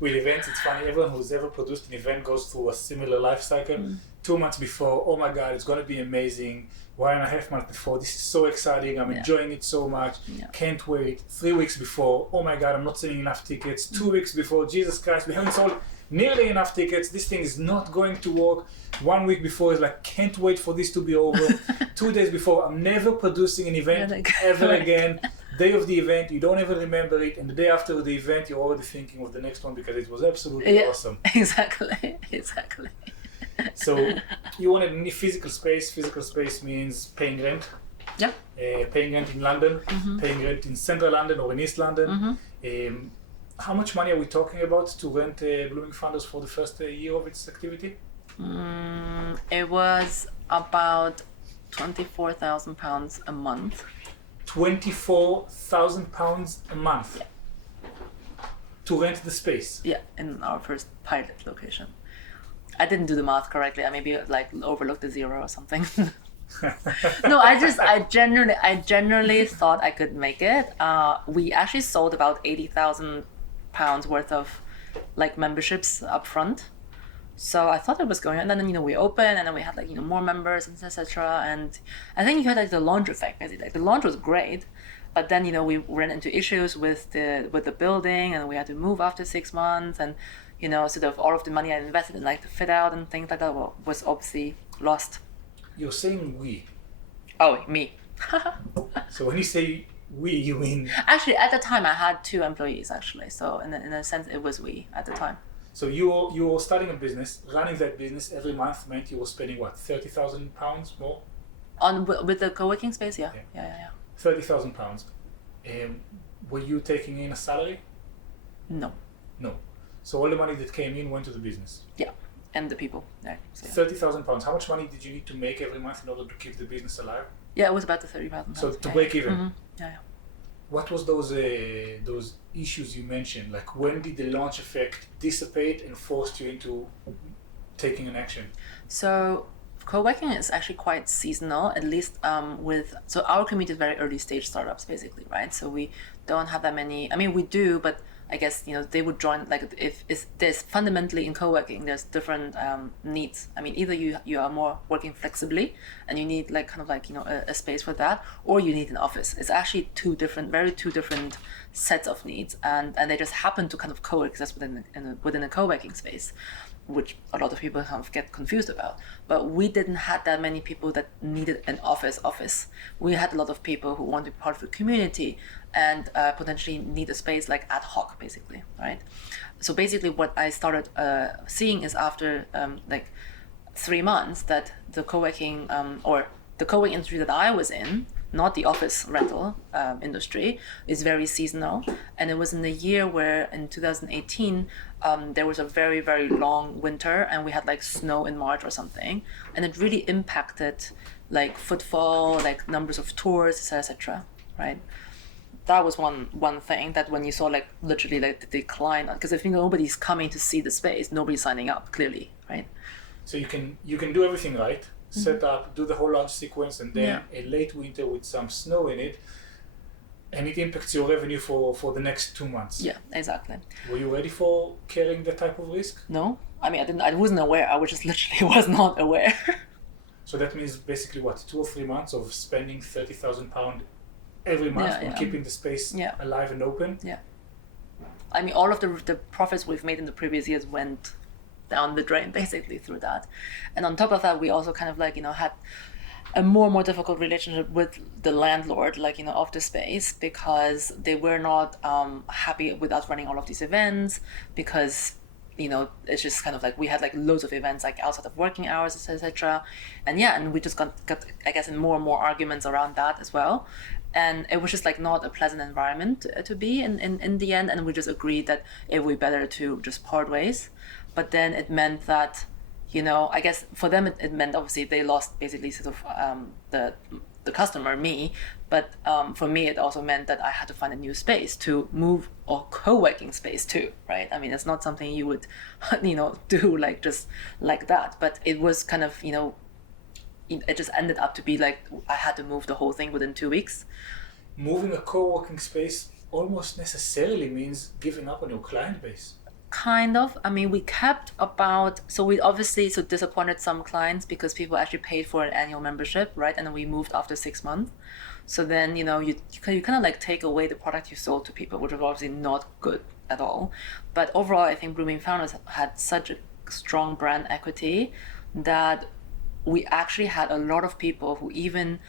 With events, it's funny. Everyone who's ever produced an event goes through a similar life cycle. 2 months before, oh my God, it's going to be amazing. 1.5 months before, this is so exciting. I'm enjoying it so much. Can't wait. 3 weeks before, oh my God, I'm not selling enough tickets. 2 weeks before, Jesus Christ, we haven't sold nearly enough tickets. This thing is not going to work. 1 week before is can't wait for this to be over. 2 days before, I'm never producing an event ever again. Day of the event, you don't even remember it, and the day after the event, you're already thinking of the next one because it was absolutely awesome. Exactly. So you wanted a physical space. Physical space means paying rent. Yeah. Paying rent in London, paying rent in central London or in East London. How much money are we talking about to rent Blooming Founders for the first year of its activity? It was about £24,000 a month. £24,000 a month. Yeah. To rent the space. Yeah, in our first pilot location. I didn't do the math correctly. I maybe overlooked the zero or something. No, I generally thought I could make it. We actually sold about £80,000 worth of memberships up front. So I thought it was going on, and then we opened, and then we had more members, and etc. And I think you had the launch effect, basically. The launch was great, but then we ran into issues with the building, and we had to move after 6 months, and sort of all of the money I invested in like the fit out and things like that was obviously lost. You're saying we. Oh, me. So when you say we, you mean? Actually, at the time I had 2 employees actually. So in a sense, it was we at the time. So you were starting a business, running that business every month meant you were spending what, £30,000 more? With the co-working space, yeah. £30,000. Were you taking in a salary? No. No. So all the money that came in went to the business? Yeah, and the people. Yeah. So, £30,000. How much money did you need to make every month in order to keep the business alive? Yeah, it was about the £30,000. So to break even? Mm-hmm. Yeah. What was those issues you mentioned? Like when did the launch effect dissipate and forced you into taking an action? So co-working is actually quite seasonal, at least so our community is very early stage startups basically, right? So we don't have that many, I mean we do, but I guess they would join, like if there's fundamentally in co-working there's different needs. I mean either you are more working flexibly and you need like kind of like a space for that, or you need an office. It's actually two different sets of needs, and they just happen to kind of coexist within a co-working space, which a lot of people kind of get confused about. But we didn't have that many people that needed an office. We had a lot of people who want to be part of the community and potentially need a space like ad hoc, basically, right? So basically what I started seeing is after like 3 months that the co-working or the co-working industry that I was in, not the office rental industry, is very seasonal. And it was in the year where in 2018 there was a very, very long winter and we had like snow in March or something, and it really impacted like footfall, like numbers of tours, etc. Right? That was one thing, that when you saw like literally like the decline, because if nobody's coming to see the space, nobody's signing up, clearly, right? So you can do everything right, set up, do the whole launch sequence, and then a late winter with some snow in it, and it impacts your revenue for the next 2 months. Yeah, exactly. Were you ready for carrying that type of risk? No, I mean I wasn't aware. I was just literally was not aware. So that means basically what, 2 or 3 months of spending £30,000 every month on keeping the space alive and open? Yeah. I mean, all of the profits we've made in the previous years went down the drain basically through that. And on top of that, we also kind of like, had a more difficult relationship with the landlord, like, of the space, because they were not happy with us running all of these events, because it's just kind of like we had like loads of events like outside of working hours, etc. And we just got I guess in more and more arguments around that as well. And it was just like not a pleasant environment to be in the end. And we just agreed that it would be better to just part ways. But then it meant that, I guess for them it meant obviously they lost basically sort of the customer, me. But for me, it also meant that I had to find a new space to move, or co-working space too, right? I mean, it's not something you would, do like just like that. But it was kind of, it just ended up to be like I had to move the whole thing within 2 weeks. Moving a co-working space almost necessarily means giving up on your client base. Kind of. I mean, we kept we obviously disappointed some clients because people actually paid for an annual membership, right? And then we moved after 6 months. So then, you kind of like take away the product you sold to people, which was obviously not good at all. But overall, I think Blooming Founders had such a strong brand equity that we actually had a lot of people who even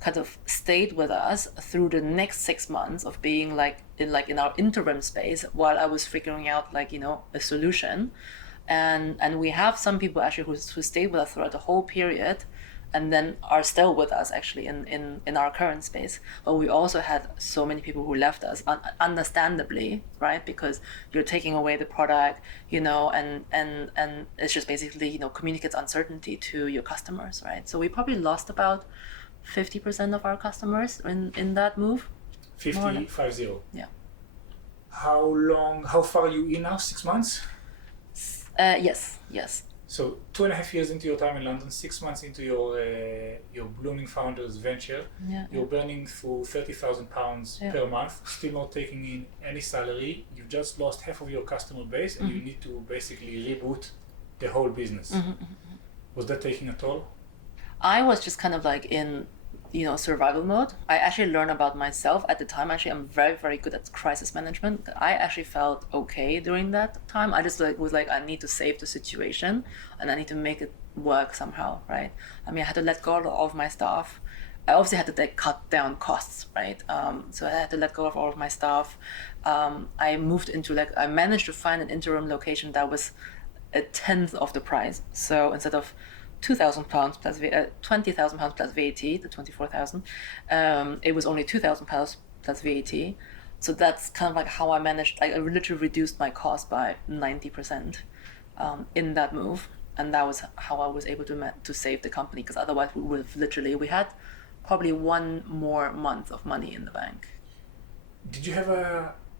kind of stayed with us through the next 6 months of being in our interim space while I was figuring out a solution. And we have some people actually who stayed with us throughout the whole period and then are still with us actually in our current space. But we also had so many people who left us understandably, right? Because you're taking away the product, and it's just basically, communicates uncertainty to your customers, right? So we probably lost about 50% of our customers in that move. 50. Yeah. How far are you in now? 6 months? Yes. So 2.5 years into your time in London, 6 months into your Blooming Founders venture, you're burning through £30,000 per month, still not taking in any salary. You just lost half of your customer base, and you need to basically reboot the whole business. Was that taking a toll? I was just kind of like in survival mode. I actually learned about myself at the time. Actually, I'm very, very good at crisis management. I actually felt okay during that time. I just was like, I need to save the situation and I need to make it work somehow, right? I mean, I had to let go of all of my staff. I obviously had to cut down costs, right? So I had to let go of all of my staff. I moved into I managed to find an interim location that was a tenth of the price. So instead of £2,000 plus 20,000 pounds plus VAT, the 24,000, it was only £2,000 plus VAT. So that's kind of like how I managed. I literally reduced my cost by 90% in that move, and that was how I was able to save the company. Because otherwise, we had probably one more month of money in the bank. Did you have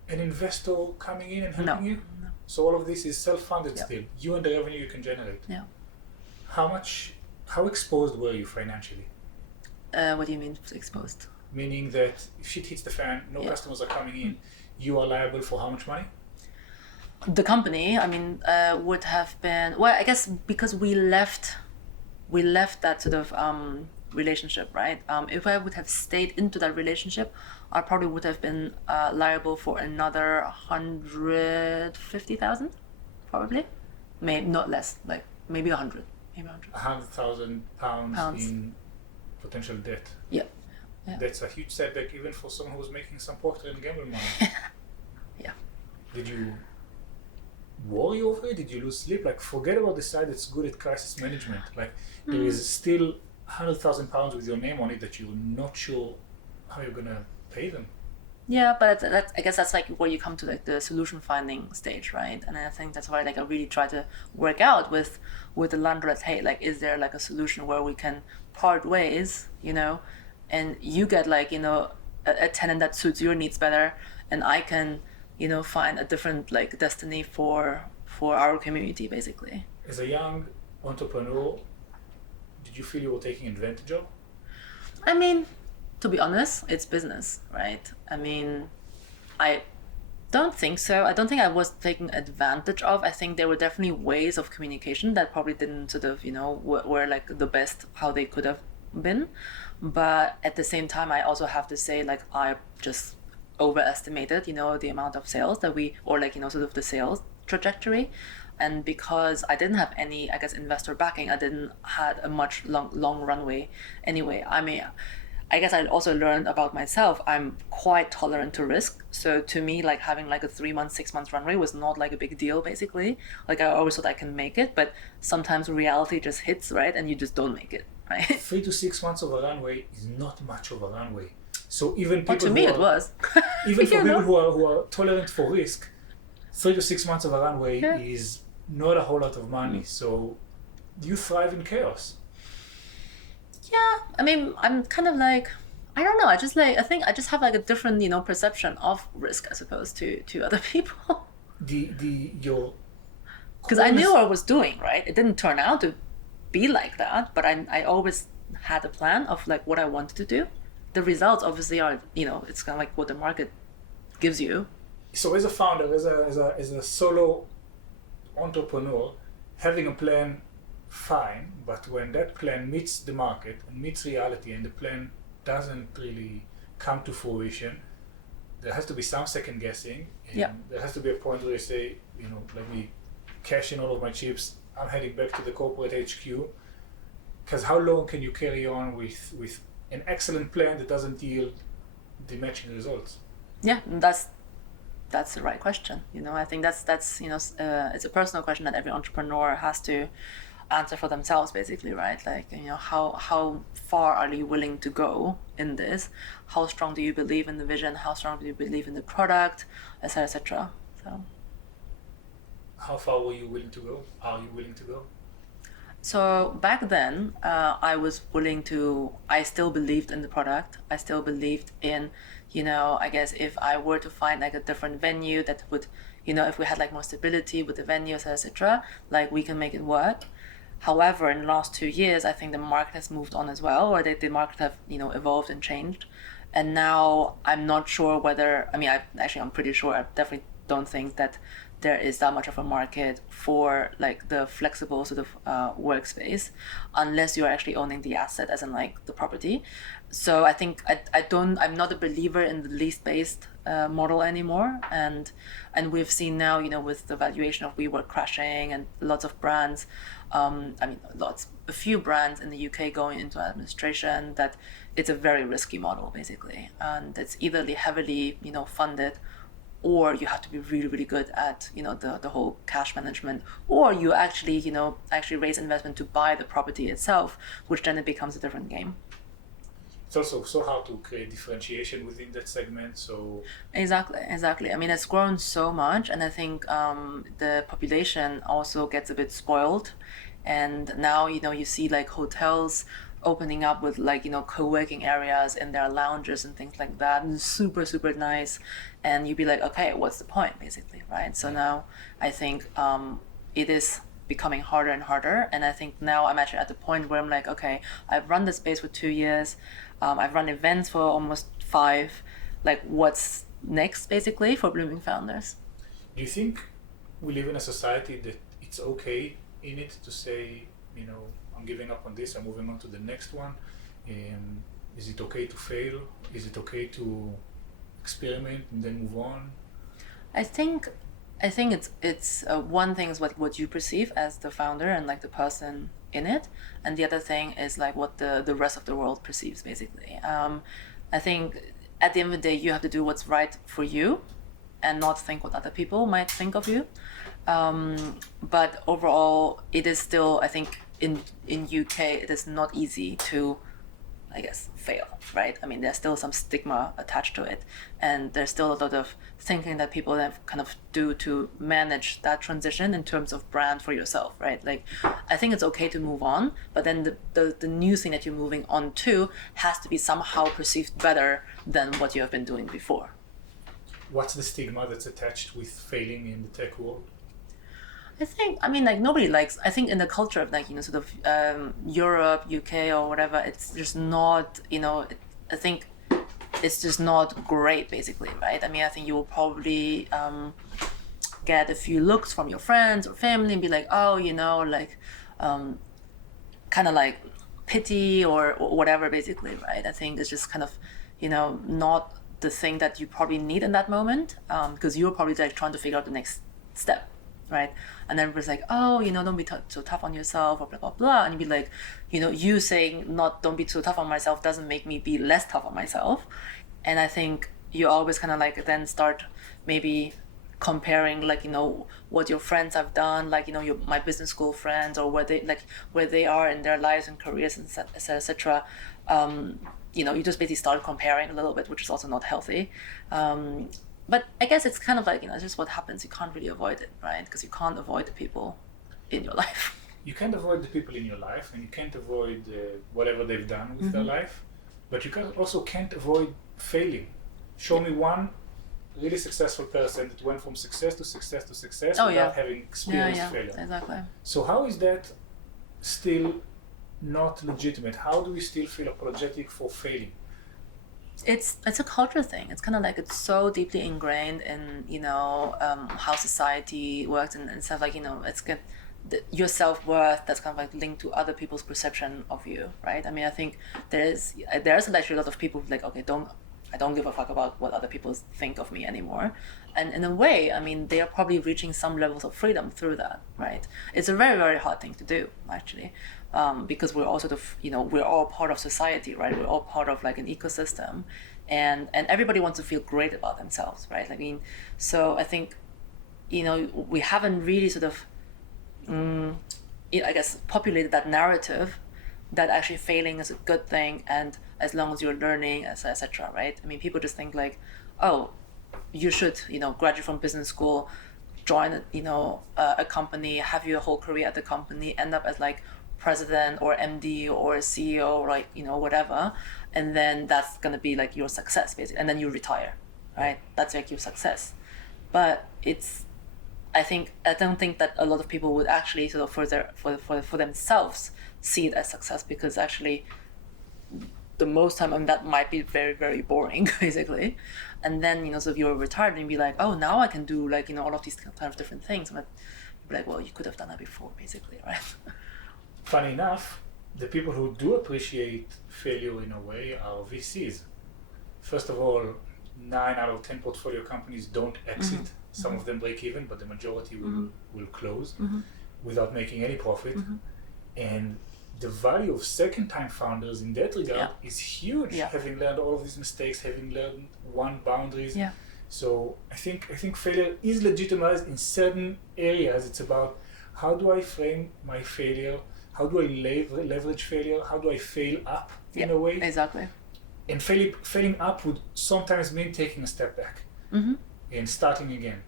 an investor coming in and helping you? No. So all of this is self-funded still. You and the revenue you can generate. Yeah. How exposed were you financially? What do you mean exposed? Meaning that if shit hits the fan, no customers are coming in, you are liable for how much money? The company, I mean, would have been, well, I guess because we left that sort of relationship, right? If I would have stayed into that relationship, I probably would have been liable for another 150,000, probably. Maybe not less, like maybe 100. Maybe 100,000 pounds in potential debt. Yeah. That's a huge setback even for someone who's making some Procter and Gamble money. Yeah. Did you worry over it? Did you lose sleep? Like, forget about the side that's good at crisis management. Like, there is still 100,000 pounds with your name on it that you're not sure how you're gonna pay them. Yeah, but I guess that's like where you come to like the solution finding stage, right? And I think that's why like I really try to work out with the landlords. Hey, like, is there like a solution where we can part ways, and you get like a tenant that suits your needs better, and I can find a different like destiny for our community, basically. As a young entrepreneur, did you feel you were taking advantage of? I mean, to be honest, it's business, right? I mean, I don't think so. I don't think I was taken advantage of. I think there were definitely ways of communication that probably didn't sort of, were like the best how they could have been. But at the same time, I also have to say, like, I just overestimated, the amount of sales that sort of the sales trajectory. And because I didn't have any, I guess, investor backing, I didn't had a much long runway anyway. I mean, I guess I also learned about myself. I'm quite tolerant to risk. So to me, like having like a 3 months, 6 months runway was not like a big deal, basically. Like I always thought I can make it, but sometimes reality just hits, right? And you just don't make it, right? 3 to 6 months of a runway is not much of a runway. So even people to me it was. Even for people who are tolerant for risk, 3 to 6 months of a runway is not a whole lot of money. So you thrive in chaos. Yeah, I mean, I'm kind of like, I don't know. I think I just have like a different, perception of risk as opposed to other people. Because I knew what I was doing, right? It didn't turn out to be like that, but I always had a plan of like what I wanted to do. The results obviously are, it's kind of like what the market gives you. So as a founder, as a solo entrepreneur, having a plan, fine, but when that plan meets the market and meets reality and the plan doesn't really come to fruition, there has to be some second guessing, and there has to be a point where you say, let me cash in all of my chips, I'm heading back to the corporate HQ. Because how long can you carry on with an excellent plan that doesn't yield the matching results? Yeah, that's the right question. I think that's it's a personal question that every entrepreneur has to answer for themselves, basically, right? Like, how far are you willing to go in this? How strong do you believe in the vision? How strong do you believe in the product, etc., etc. So how far were you willing to go? Are you willing to go? So back then, I still believed in the product. I still believed in, I guess if I were to find like a different venue that would, if we had like more stability with the venue, etc., like we can make it work. However, in the last 2 years, I think the market has moved on as well, or the market have, evolved and changed. And now I'm not sure whether, I'm pretty sure, I definitely don't think that there is that much of a market for like the flexible sort of workspace, unless you're actually owning the asset, as in like the property. So I think I'm not a believer in the lease-based model anymore, and we've seen now, with the valuation of WeWork crashing and lots of brands, a few brands in the UK going into administration, that it's a very risky model basically, and it's either heavily funded, or you have to be really, really good at the whole cash management, or you actually raise investment to buy the property itself, which then it becomes a different game. It's also so hard to create differentiation within that segment. So Exactly. I mean, it's grown so much, and I think the population also gets a bit spoiled, and now you see like hotels opening up with like co-working areas in their lounges and things like that, and super, super nice, and you'd be like, okay, what's the point basically, right? So now I think it is becoming harder and harder, and I think now I'm actually at the point where I'm like, okay, I've run the space for 2 years, I've run events for almost 5, like what's next basically for blooming founders? do you think we live in a society that it's okay in it to say, I'm giving up on this, I'm moving on to the next one? Is it okay to fail? Is it okay to experiment and then move on? I think it's one thing is what you perceive as the founder and like the person in it, and the other thing is like what the rest of the world perceives basically. I think at the end of the day you have to do what's right for you and not think what other people might think of you. But overall it is still, I think in UK it is not easy to, I guess, fail, right? I mean, there's still some stigma attached to it, and there's still a lot of thinking that people have kind of do to manage that transition in terms of brand for yourself, right? Like, I think it's okay to move on, but then the new thing that you're moving on to has to be somehow perceived better than what you have been doing before. What's the stigma that's attached with failing in the tech world? I mean, like nobody likes, I think in the culture of like, sort of Europe, UK or whatever, it's just not, I think it's just not great basically, right? I mean, I think you will probably get a few looks from your friends or family and be like, oh, like kind of like pity or whatever basically, right? I think it's just kind of, not the thing that you probably need in that moment, because you're probably like trying to figure out the next step. Right, and then everybody's like, oh, don't be so tough on yourself or blah blah blah, and you'd be like, you saying not don't be too tough on myself doesn't make me be less tough on myself. And I think you always kind of like then start maybe comparing like what your friends have done, like my business school friends, or where they are in their lives and careers and etc. You just basically start comparing a little bit, which is also not healthy. But I guess it's kind of like, it's just what happens. You can't really avoid it, right? Because you can't avoid the people in your life. You can't avoid the people in your life, and you can't avoid whatever they've done with their life, but you also can't avoid failing. Show me one really successful person that went from success to success to success without having experienced failure. Exactly. So how is that still not legitimate? How do we still feel apologetic for failing? It's a culture thing. It's kind of like it's so deeply ingrained in how society works and stuff, like it's good. Your self-worth that's kind of like linked to other people's perception of you, right? I mean, I think there's actually a lot of people who like, okay, I don't give a fuck about what other people think of me anymore. And in a way, I mean, they are probably reaching some levels of freedom through that, right? It's a very, very hard thing to do, actually, because we're all sort of, we're all part of society, right? We're all part of like an ecosystem, and everybody wants to feel great about themselves, right? I mean, so I think, we haven't really sort of, I guess, populated that narrative that actually failing is a good thing, and as long as you're learning, etc., right? I mean, people just think like, oh, you should, graduate from business school, join, a company, have your whole career at the company, end up as like president or MD or CEO, right? Whatever, and then that's gonna be like your success, basically, and then you retire, right? That's like your success. But I don't think that a lot of people would actually sort of for themselves see it as success, because actually the most time, and that might be very, very boring, basically. And then, so if you're retired and be like, oh, now I can do like, all of these kind of different things. But you'd be like, well, you could have done that before, basically, right? Funny enough, the people who do appreciate failure in a way are VCs. First of all, 9 out of 10 portfolio companies don't exit. Some of them break even, but the majority will close without making any profit. And the value of second-time founders in that regard is huge. Having learned all of these mistakes, having learned one boundaries. So I think failure is legitimized in certain areas. It's about how do I frame my failure? How do I leverage failure? How do I fail up in a way? Exactly. And failing up would sometimes mean taking a step back and starting again,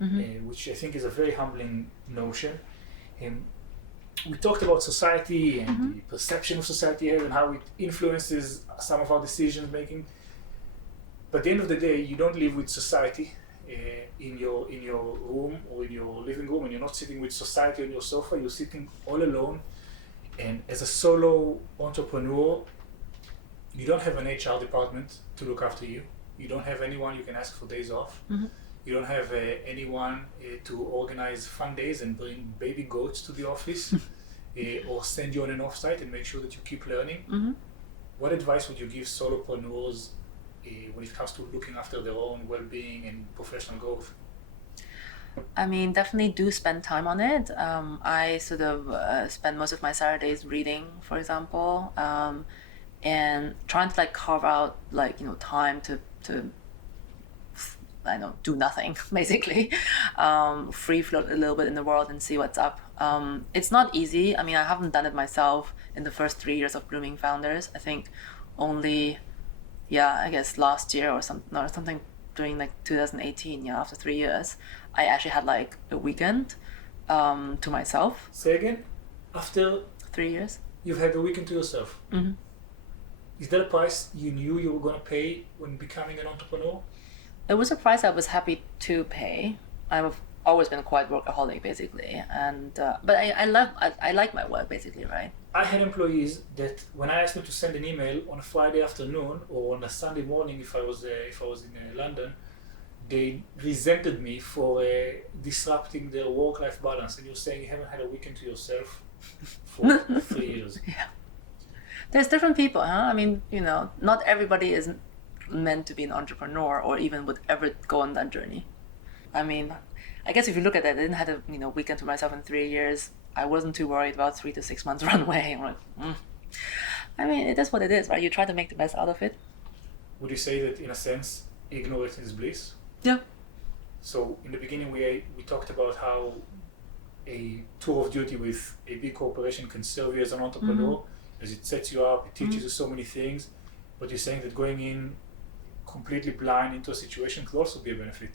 which I think is a very humbling notion. We talked about society and the perception of society has and how it influences some of our decision making. But at the end of the day, you don't live with society in your room or in your living room, and you're not sitting with society on your sofa. You're sitting all alone. And as a solo entrepreneur, you don't have an HR department to look after you. You don't have anyone you can ask for days off. You don't have anyone to organize fun days and bring baby goats to the office or send you on an offsite and make sure that you keep learning. What advice would you give solopreneurs when it comes to looking after their own well-being and professional growth? I mean, definitely do spend time on it. I sort of spend most of my Saturdays reading, for example, and trying to like carve out like, time to I know, do nothing, basically. Free float a little bit in the world and see what's up. It's not easy. I mean, I haven't done it myself in the first 3 years of Blooming Founders. I think only, I guess last year or something during like 2018, after 3 years, I actually had like a weekend to myself. Say again? After 3 years? You've had a weekend to yourself. Is that a price you knew you were going to pay when becoming an entrepreneur? It was a price I was happy to pay. I've always been quite workaholic, basically, and but I like my work, basically, right? I had employees that when I asked them to send an email on a Friday afternoon or on a Sunday morning, if I was in London, they resented me for disrupting their work-life balance. And you're saying you haven't had a weekend to yourself for 3 years. There's different people, huh? I mean, not everybody is meant to be an entrepreneur or even would ever go on that journey. I mean, I guess if you look at that, I didn't have a weekend to myself in 3 years. I wasn't too worried about 3 to 6 months runway. I'm like, I mean, it is what it is, right? You try to make the best out of it. Would you say that in a sense, ignorance is bliss? Yeah. So in the beginning, we talked about how a tour of duty with a big corporation can serve you as an entrepreneur, as it sets you up, it teaches you so many things. But you're saying that going in completely blind into a situation could also be a benefit.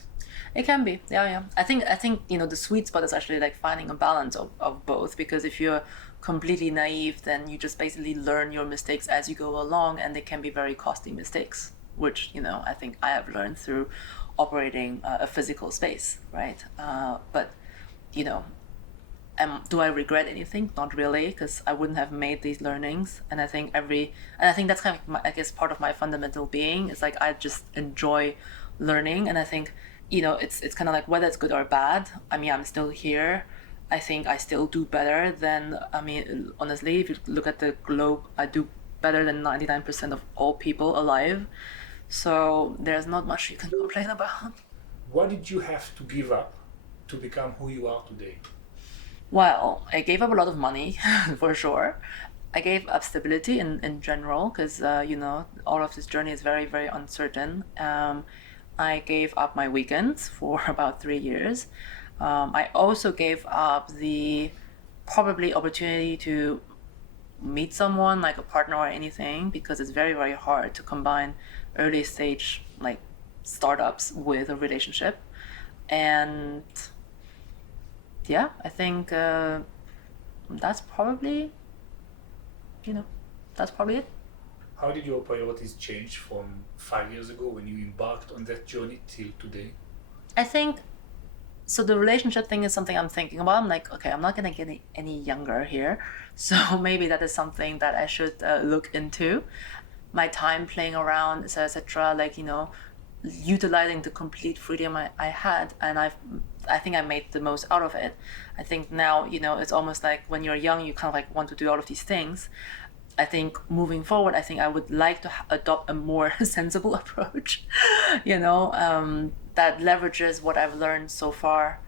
It can be, yeah. I think the sweet spot is actually like finding a balance of both, because if you're completely naive, then you just basically learn your mistakes as you go along, and they can be very costly mistakes, which I think I have learned through operating a physical space, right? But do I regret anything? Not really, because I wouldn't have made these learnings. And I think that's kind of part of my fundamental being is like I just enjoy learning. And I think it's kind of like whether it's good or bad. I mean, I'm still here. I think I still do better than, honestly, if you look at the globe, I do better than 99% of all people alive. So there's not much you can complain about. What did you have to give up to become who you are today? Well, I gave up a lot of money, for sure. I gave up stability in general, because, all of this journey is very, very uncertain. I gave up my weekends for about 3 years. I also gave up the probably opportunity to meet someone, like a partner or anything, because it's very, very hard to combine early stage, like, startups with a relationship. And I think that's probably it. How did your priorities change from 5 years ago when you embarked on that journey till today? I think, so the relationship thing is something I'm thinking about. I'm like, okay, I'm not going to get any younger here. So maybe that is something that I should look into. my time playing around, etc. Like, utilizing the complete freedom I had, and I think I made the most out of it. I think now, it's almost like when you're young, you kind of like want to do all of these things. I think moving forward, I think I would like to adopt a more sensible approach, that leverages what I've learned so far.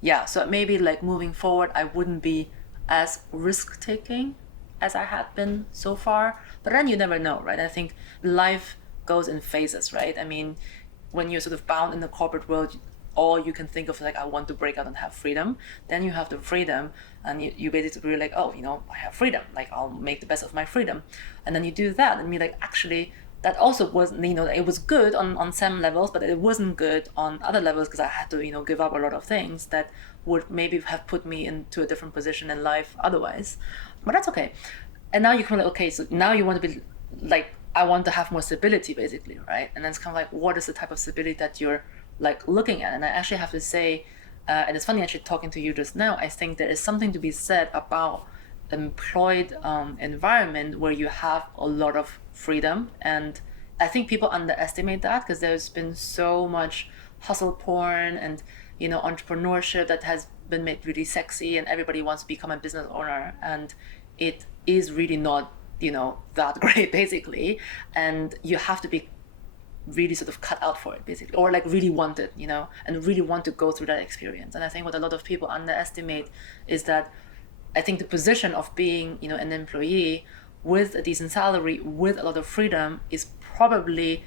Yeah, so maybe like moving forward, I wouldn't be as risk-taking as I had been so far. But then you never know, right? I think life goes in phases, right? I mean, when you're sort of bound in the corporate world, all you can think of is like, I want to break out and have freedom. Then you have the freedom, and you basically really like, oh, I have freedom. Like, I'll make the best of my freedom. And then you do that, and you're like, actually, that also wasn't, it was good on some levels, but it wasn't good on other levels because I had to, give up a lot of things that would maybe have put me into a different position in life otherwise. But that's okay. And now you're kind of like, okay, so now you want to be like, I want to have more stability, basically, right? And then it's kind of like, what is the type of stability that you're like looking at? And I actually have to say, and it's funny actually talking to you just now, I think there is something to be said about employed environment where you have a lot of freedom. And I think people underestimate that because there's been so much hustle porn and entrepreneurship that has been made really sexy, and everybody wants to become a business owner, and it is really not that great, basically. And you have to be really sort of cut out for it, basically, or like really want it, and really want to go through that experience. And I think what a lot of people underestimate is that I think the position of being, an employee with a decent salary, with a lot of freedom, is probably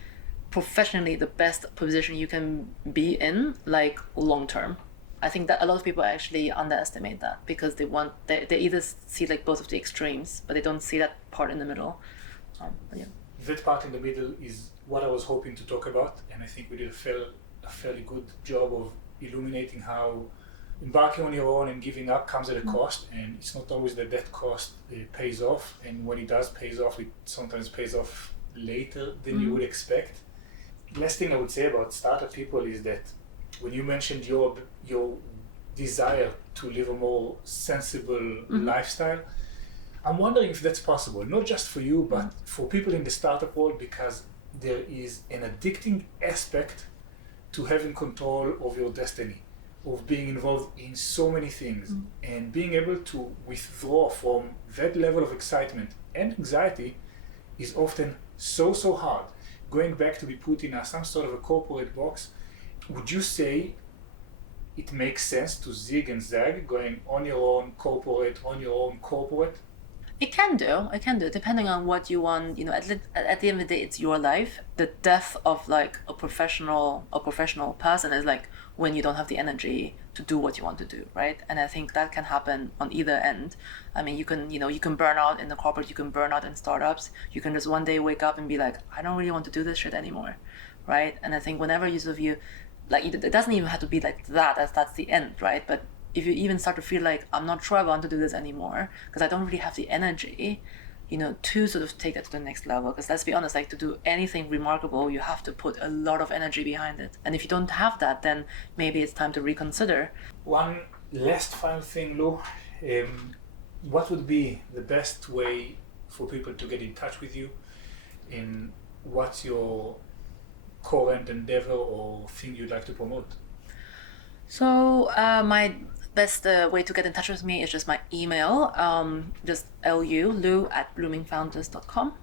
professionally the best position you can be in, like long term. I think that a lot of people actually underestimate that because they either see like both of the extremes, but they don't see that part in the middle. But yeah. That part in the middle is what I was hoping to talk about, and I think we did a fairly good job of illuminating how embarking on your own and giving up comes at a cost, and it's not always that cost pays off, and when it does pays off, it sometimes pays off later than you would expect. Last thing I would say about startup people is that when you mentioned your desire to live a more sensible lifestyle, I'm wondering if that's possible, not just for you, but for people in the startup world, because there is an addicting aspect to having control of your destiny, of being involved in so many things, and being able to withdraw from that level of excitement and anxiety is often so hard. Going back to be put in some sort of a corporate box, would you say it makes sense to zig and zag, going on your own corporate? It can do, depending on what you want. At the end of the day, it's your life. The death of like a professional person is like when you don't have the energy to do what you want to do, right? And I think that can happen on either end. I mean, you can burn out in the corporate, you can burn out in startups. You can just one day wake up and be like, I don't really want to do this shit anymore, right? And I think whenever you like, it doesn't even have to be like that, as that's the end, right? But if you even start to feel like, I'm not sure I want to do this anymore because I don't really have the energy, to sort of take that to the next level. Because let's be honest, like to do anything remarkable, you have to put a lot of energy behind it. And if you don't have that, then maybe it's time to reconsider. One last final thing, Lou. What would be the best way for people to get in touch with you? And what's your current endeavor or thing you'd like to promote? So my best way to get in touch with me is just my email, just lou@bloomingfounders.com.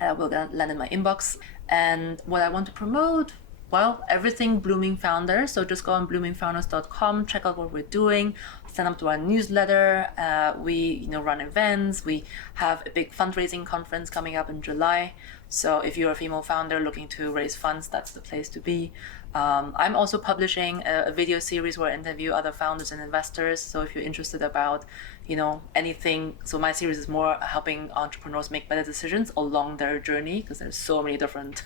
Will land in my inbox. And what I want to promote, well, everything Blooming Founders. So just go on bloomingfounders.com, check out what we're doing, sign up to our newsletter. We run events. We have a big fundraising conference coming up in July. So if you're a female founder looking to raise funds, that's the place to be. I'm also publishing a video series where I interview other founders and investors. So if you're interested about, anything, so my series is more helping entrepreneurs make better decisions along their journey, because there's so many different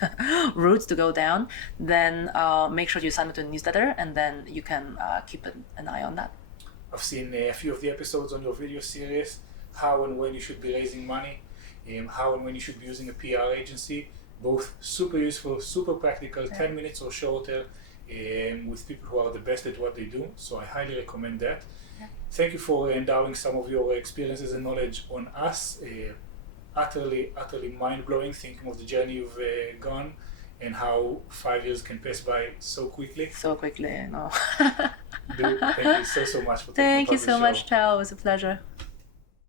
routes to go down, then make sure you sign up to the newsletter, and then you can keep an eye on that. I've seen a few of the episodes on your video series, how and when you should be raising money, how and when you should be using a PR agency. Both super useful, super practical, 10 minutes or shorter, with people who are the best at what they do. So I highly recommend that. Yeah. Thank you for endowing some of your experiences and knowledge on us. utterly mind-blowing, thinking of the journey you've gone and how 5 years can pass by so quickly. So quickly, no. Thank you so much for taking Thank part you in the so show. much, Tal. It was a pleasure.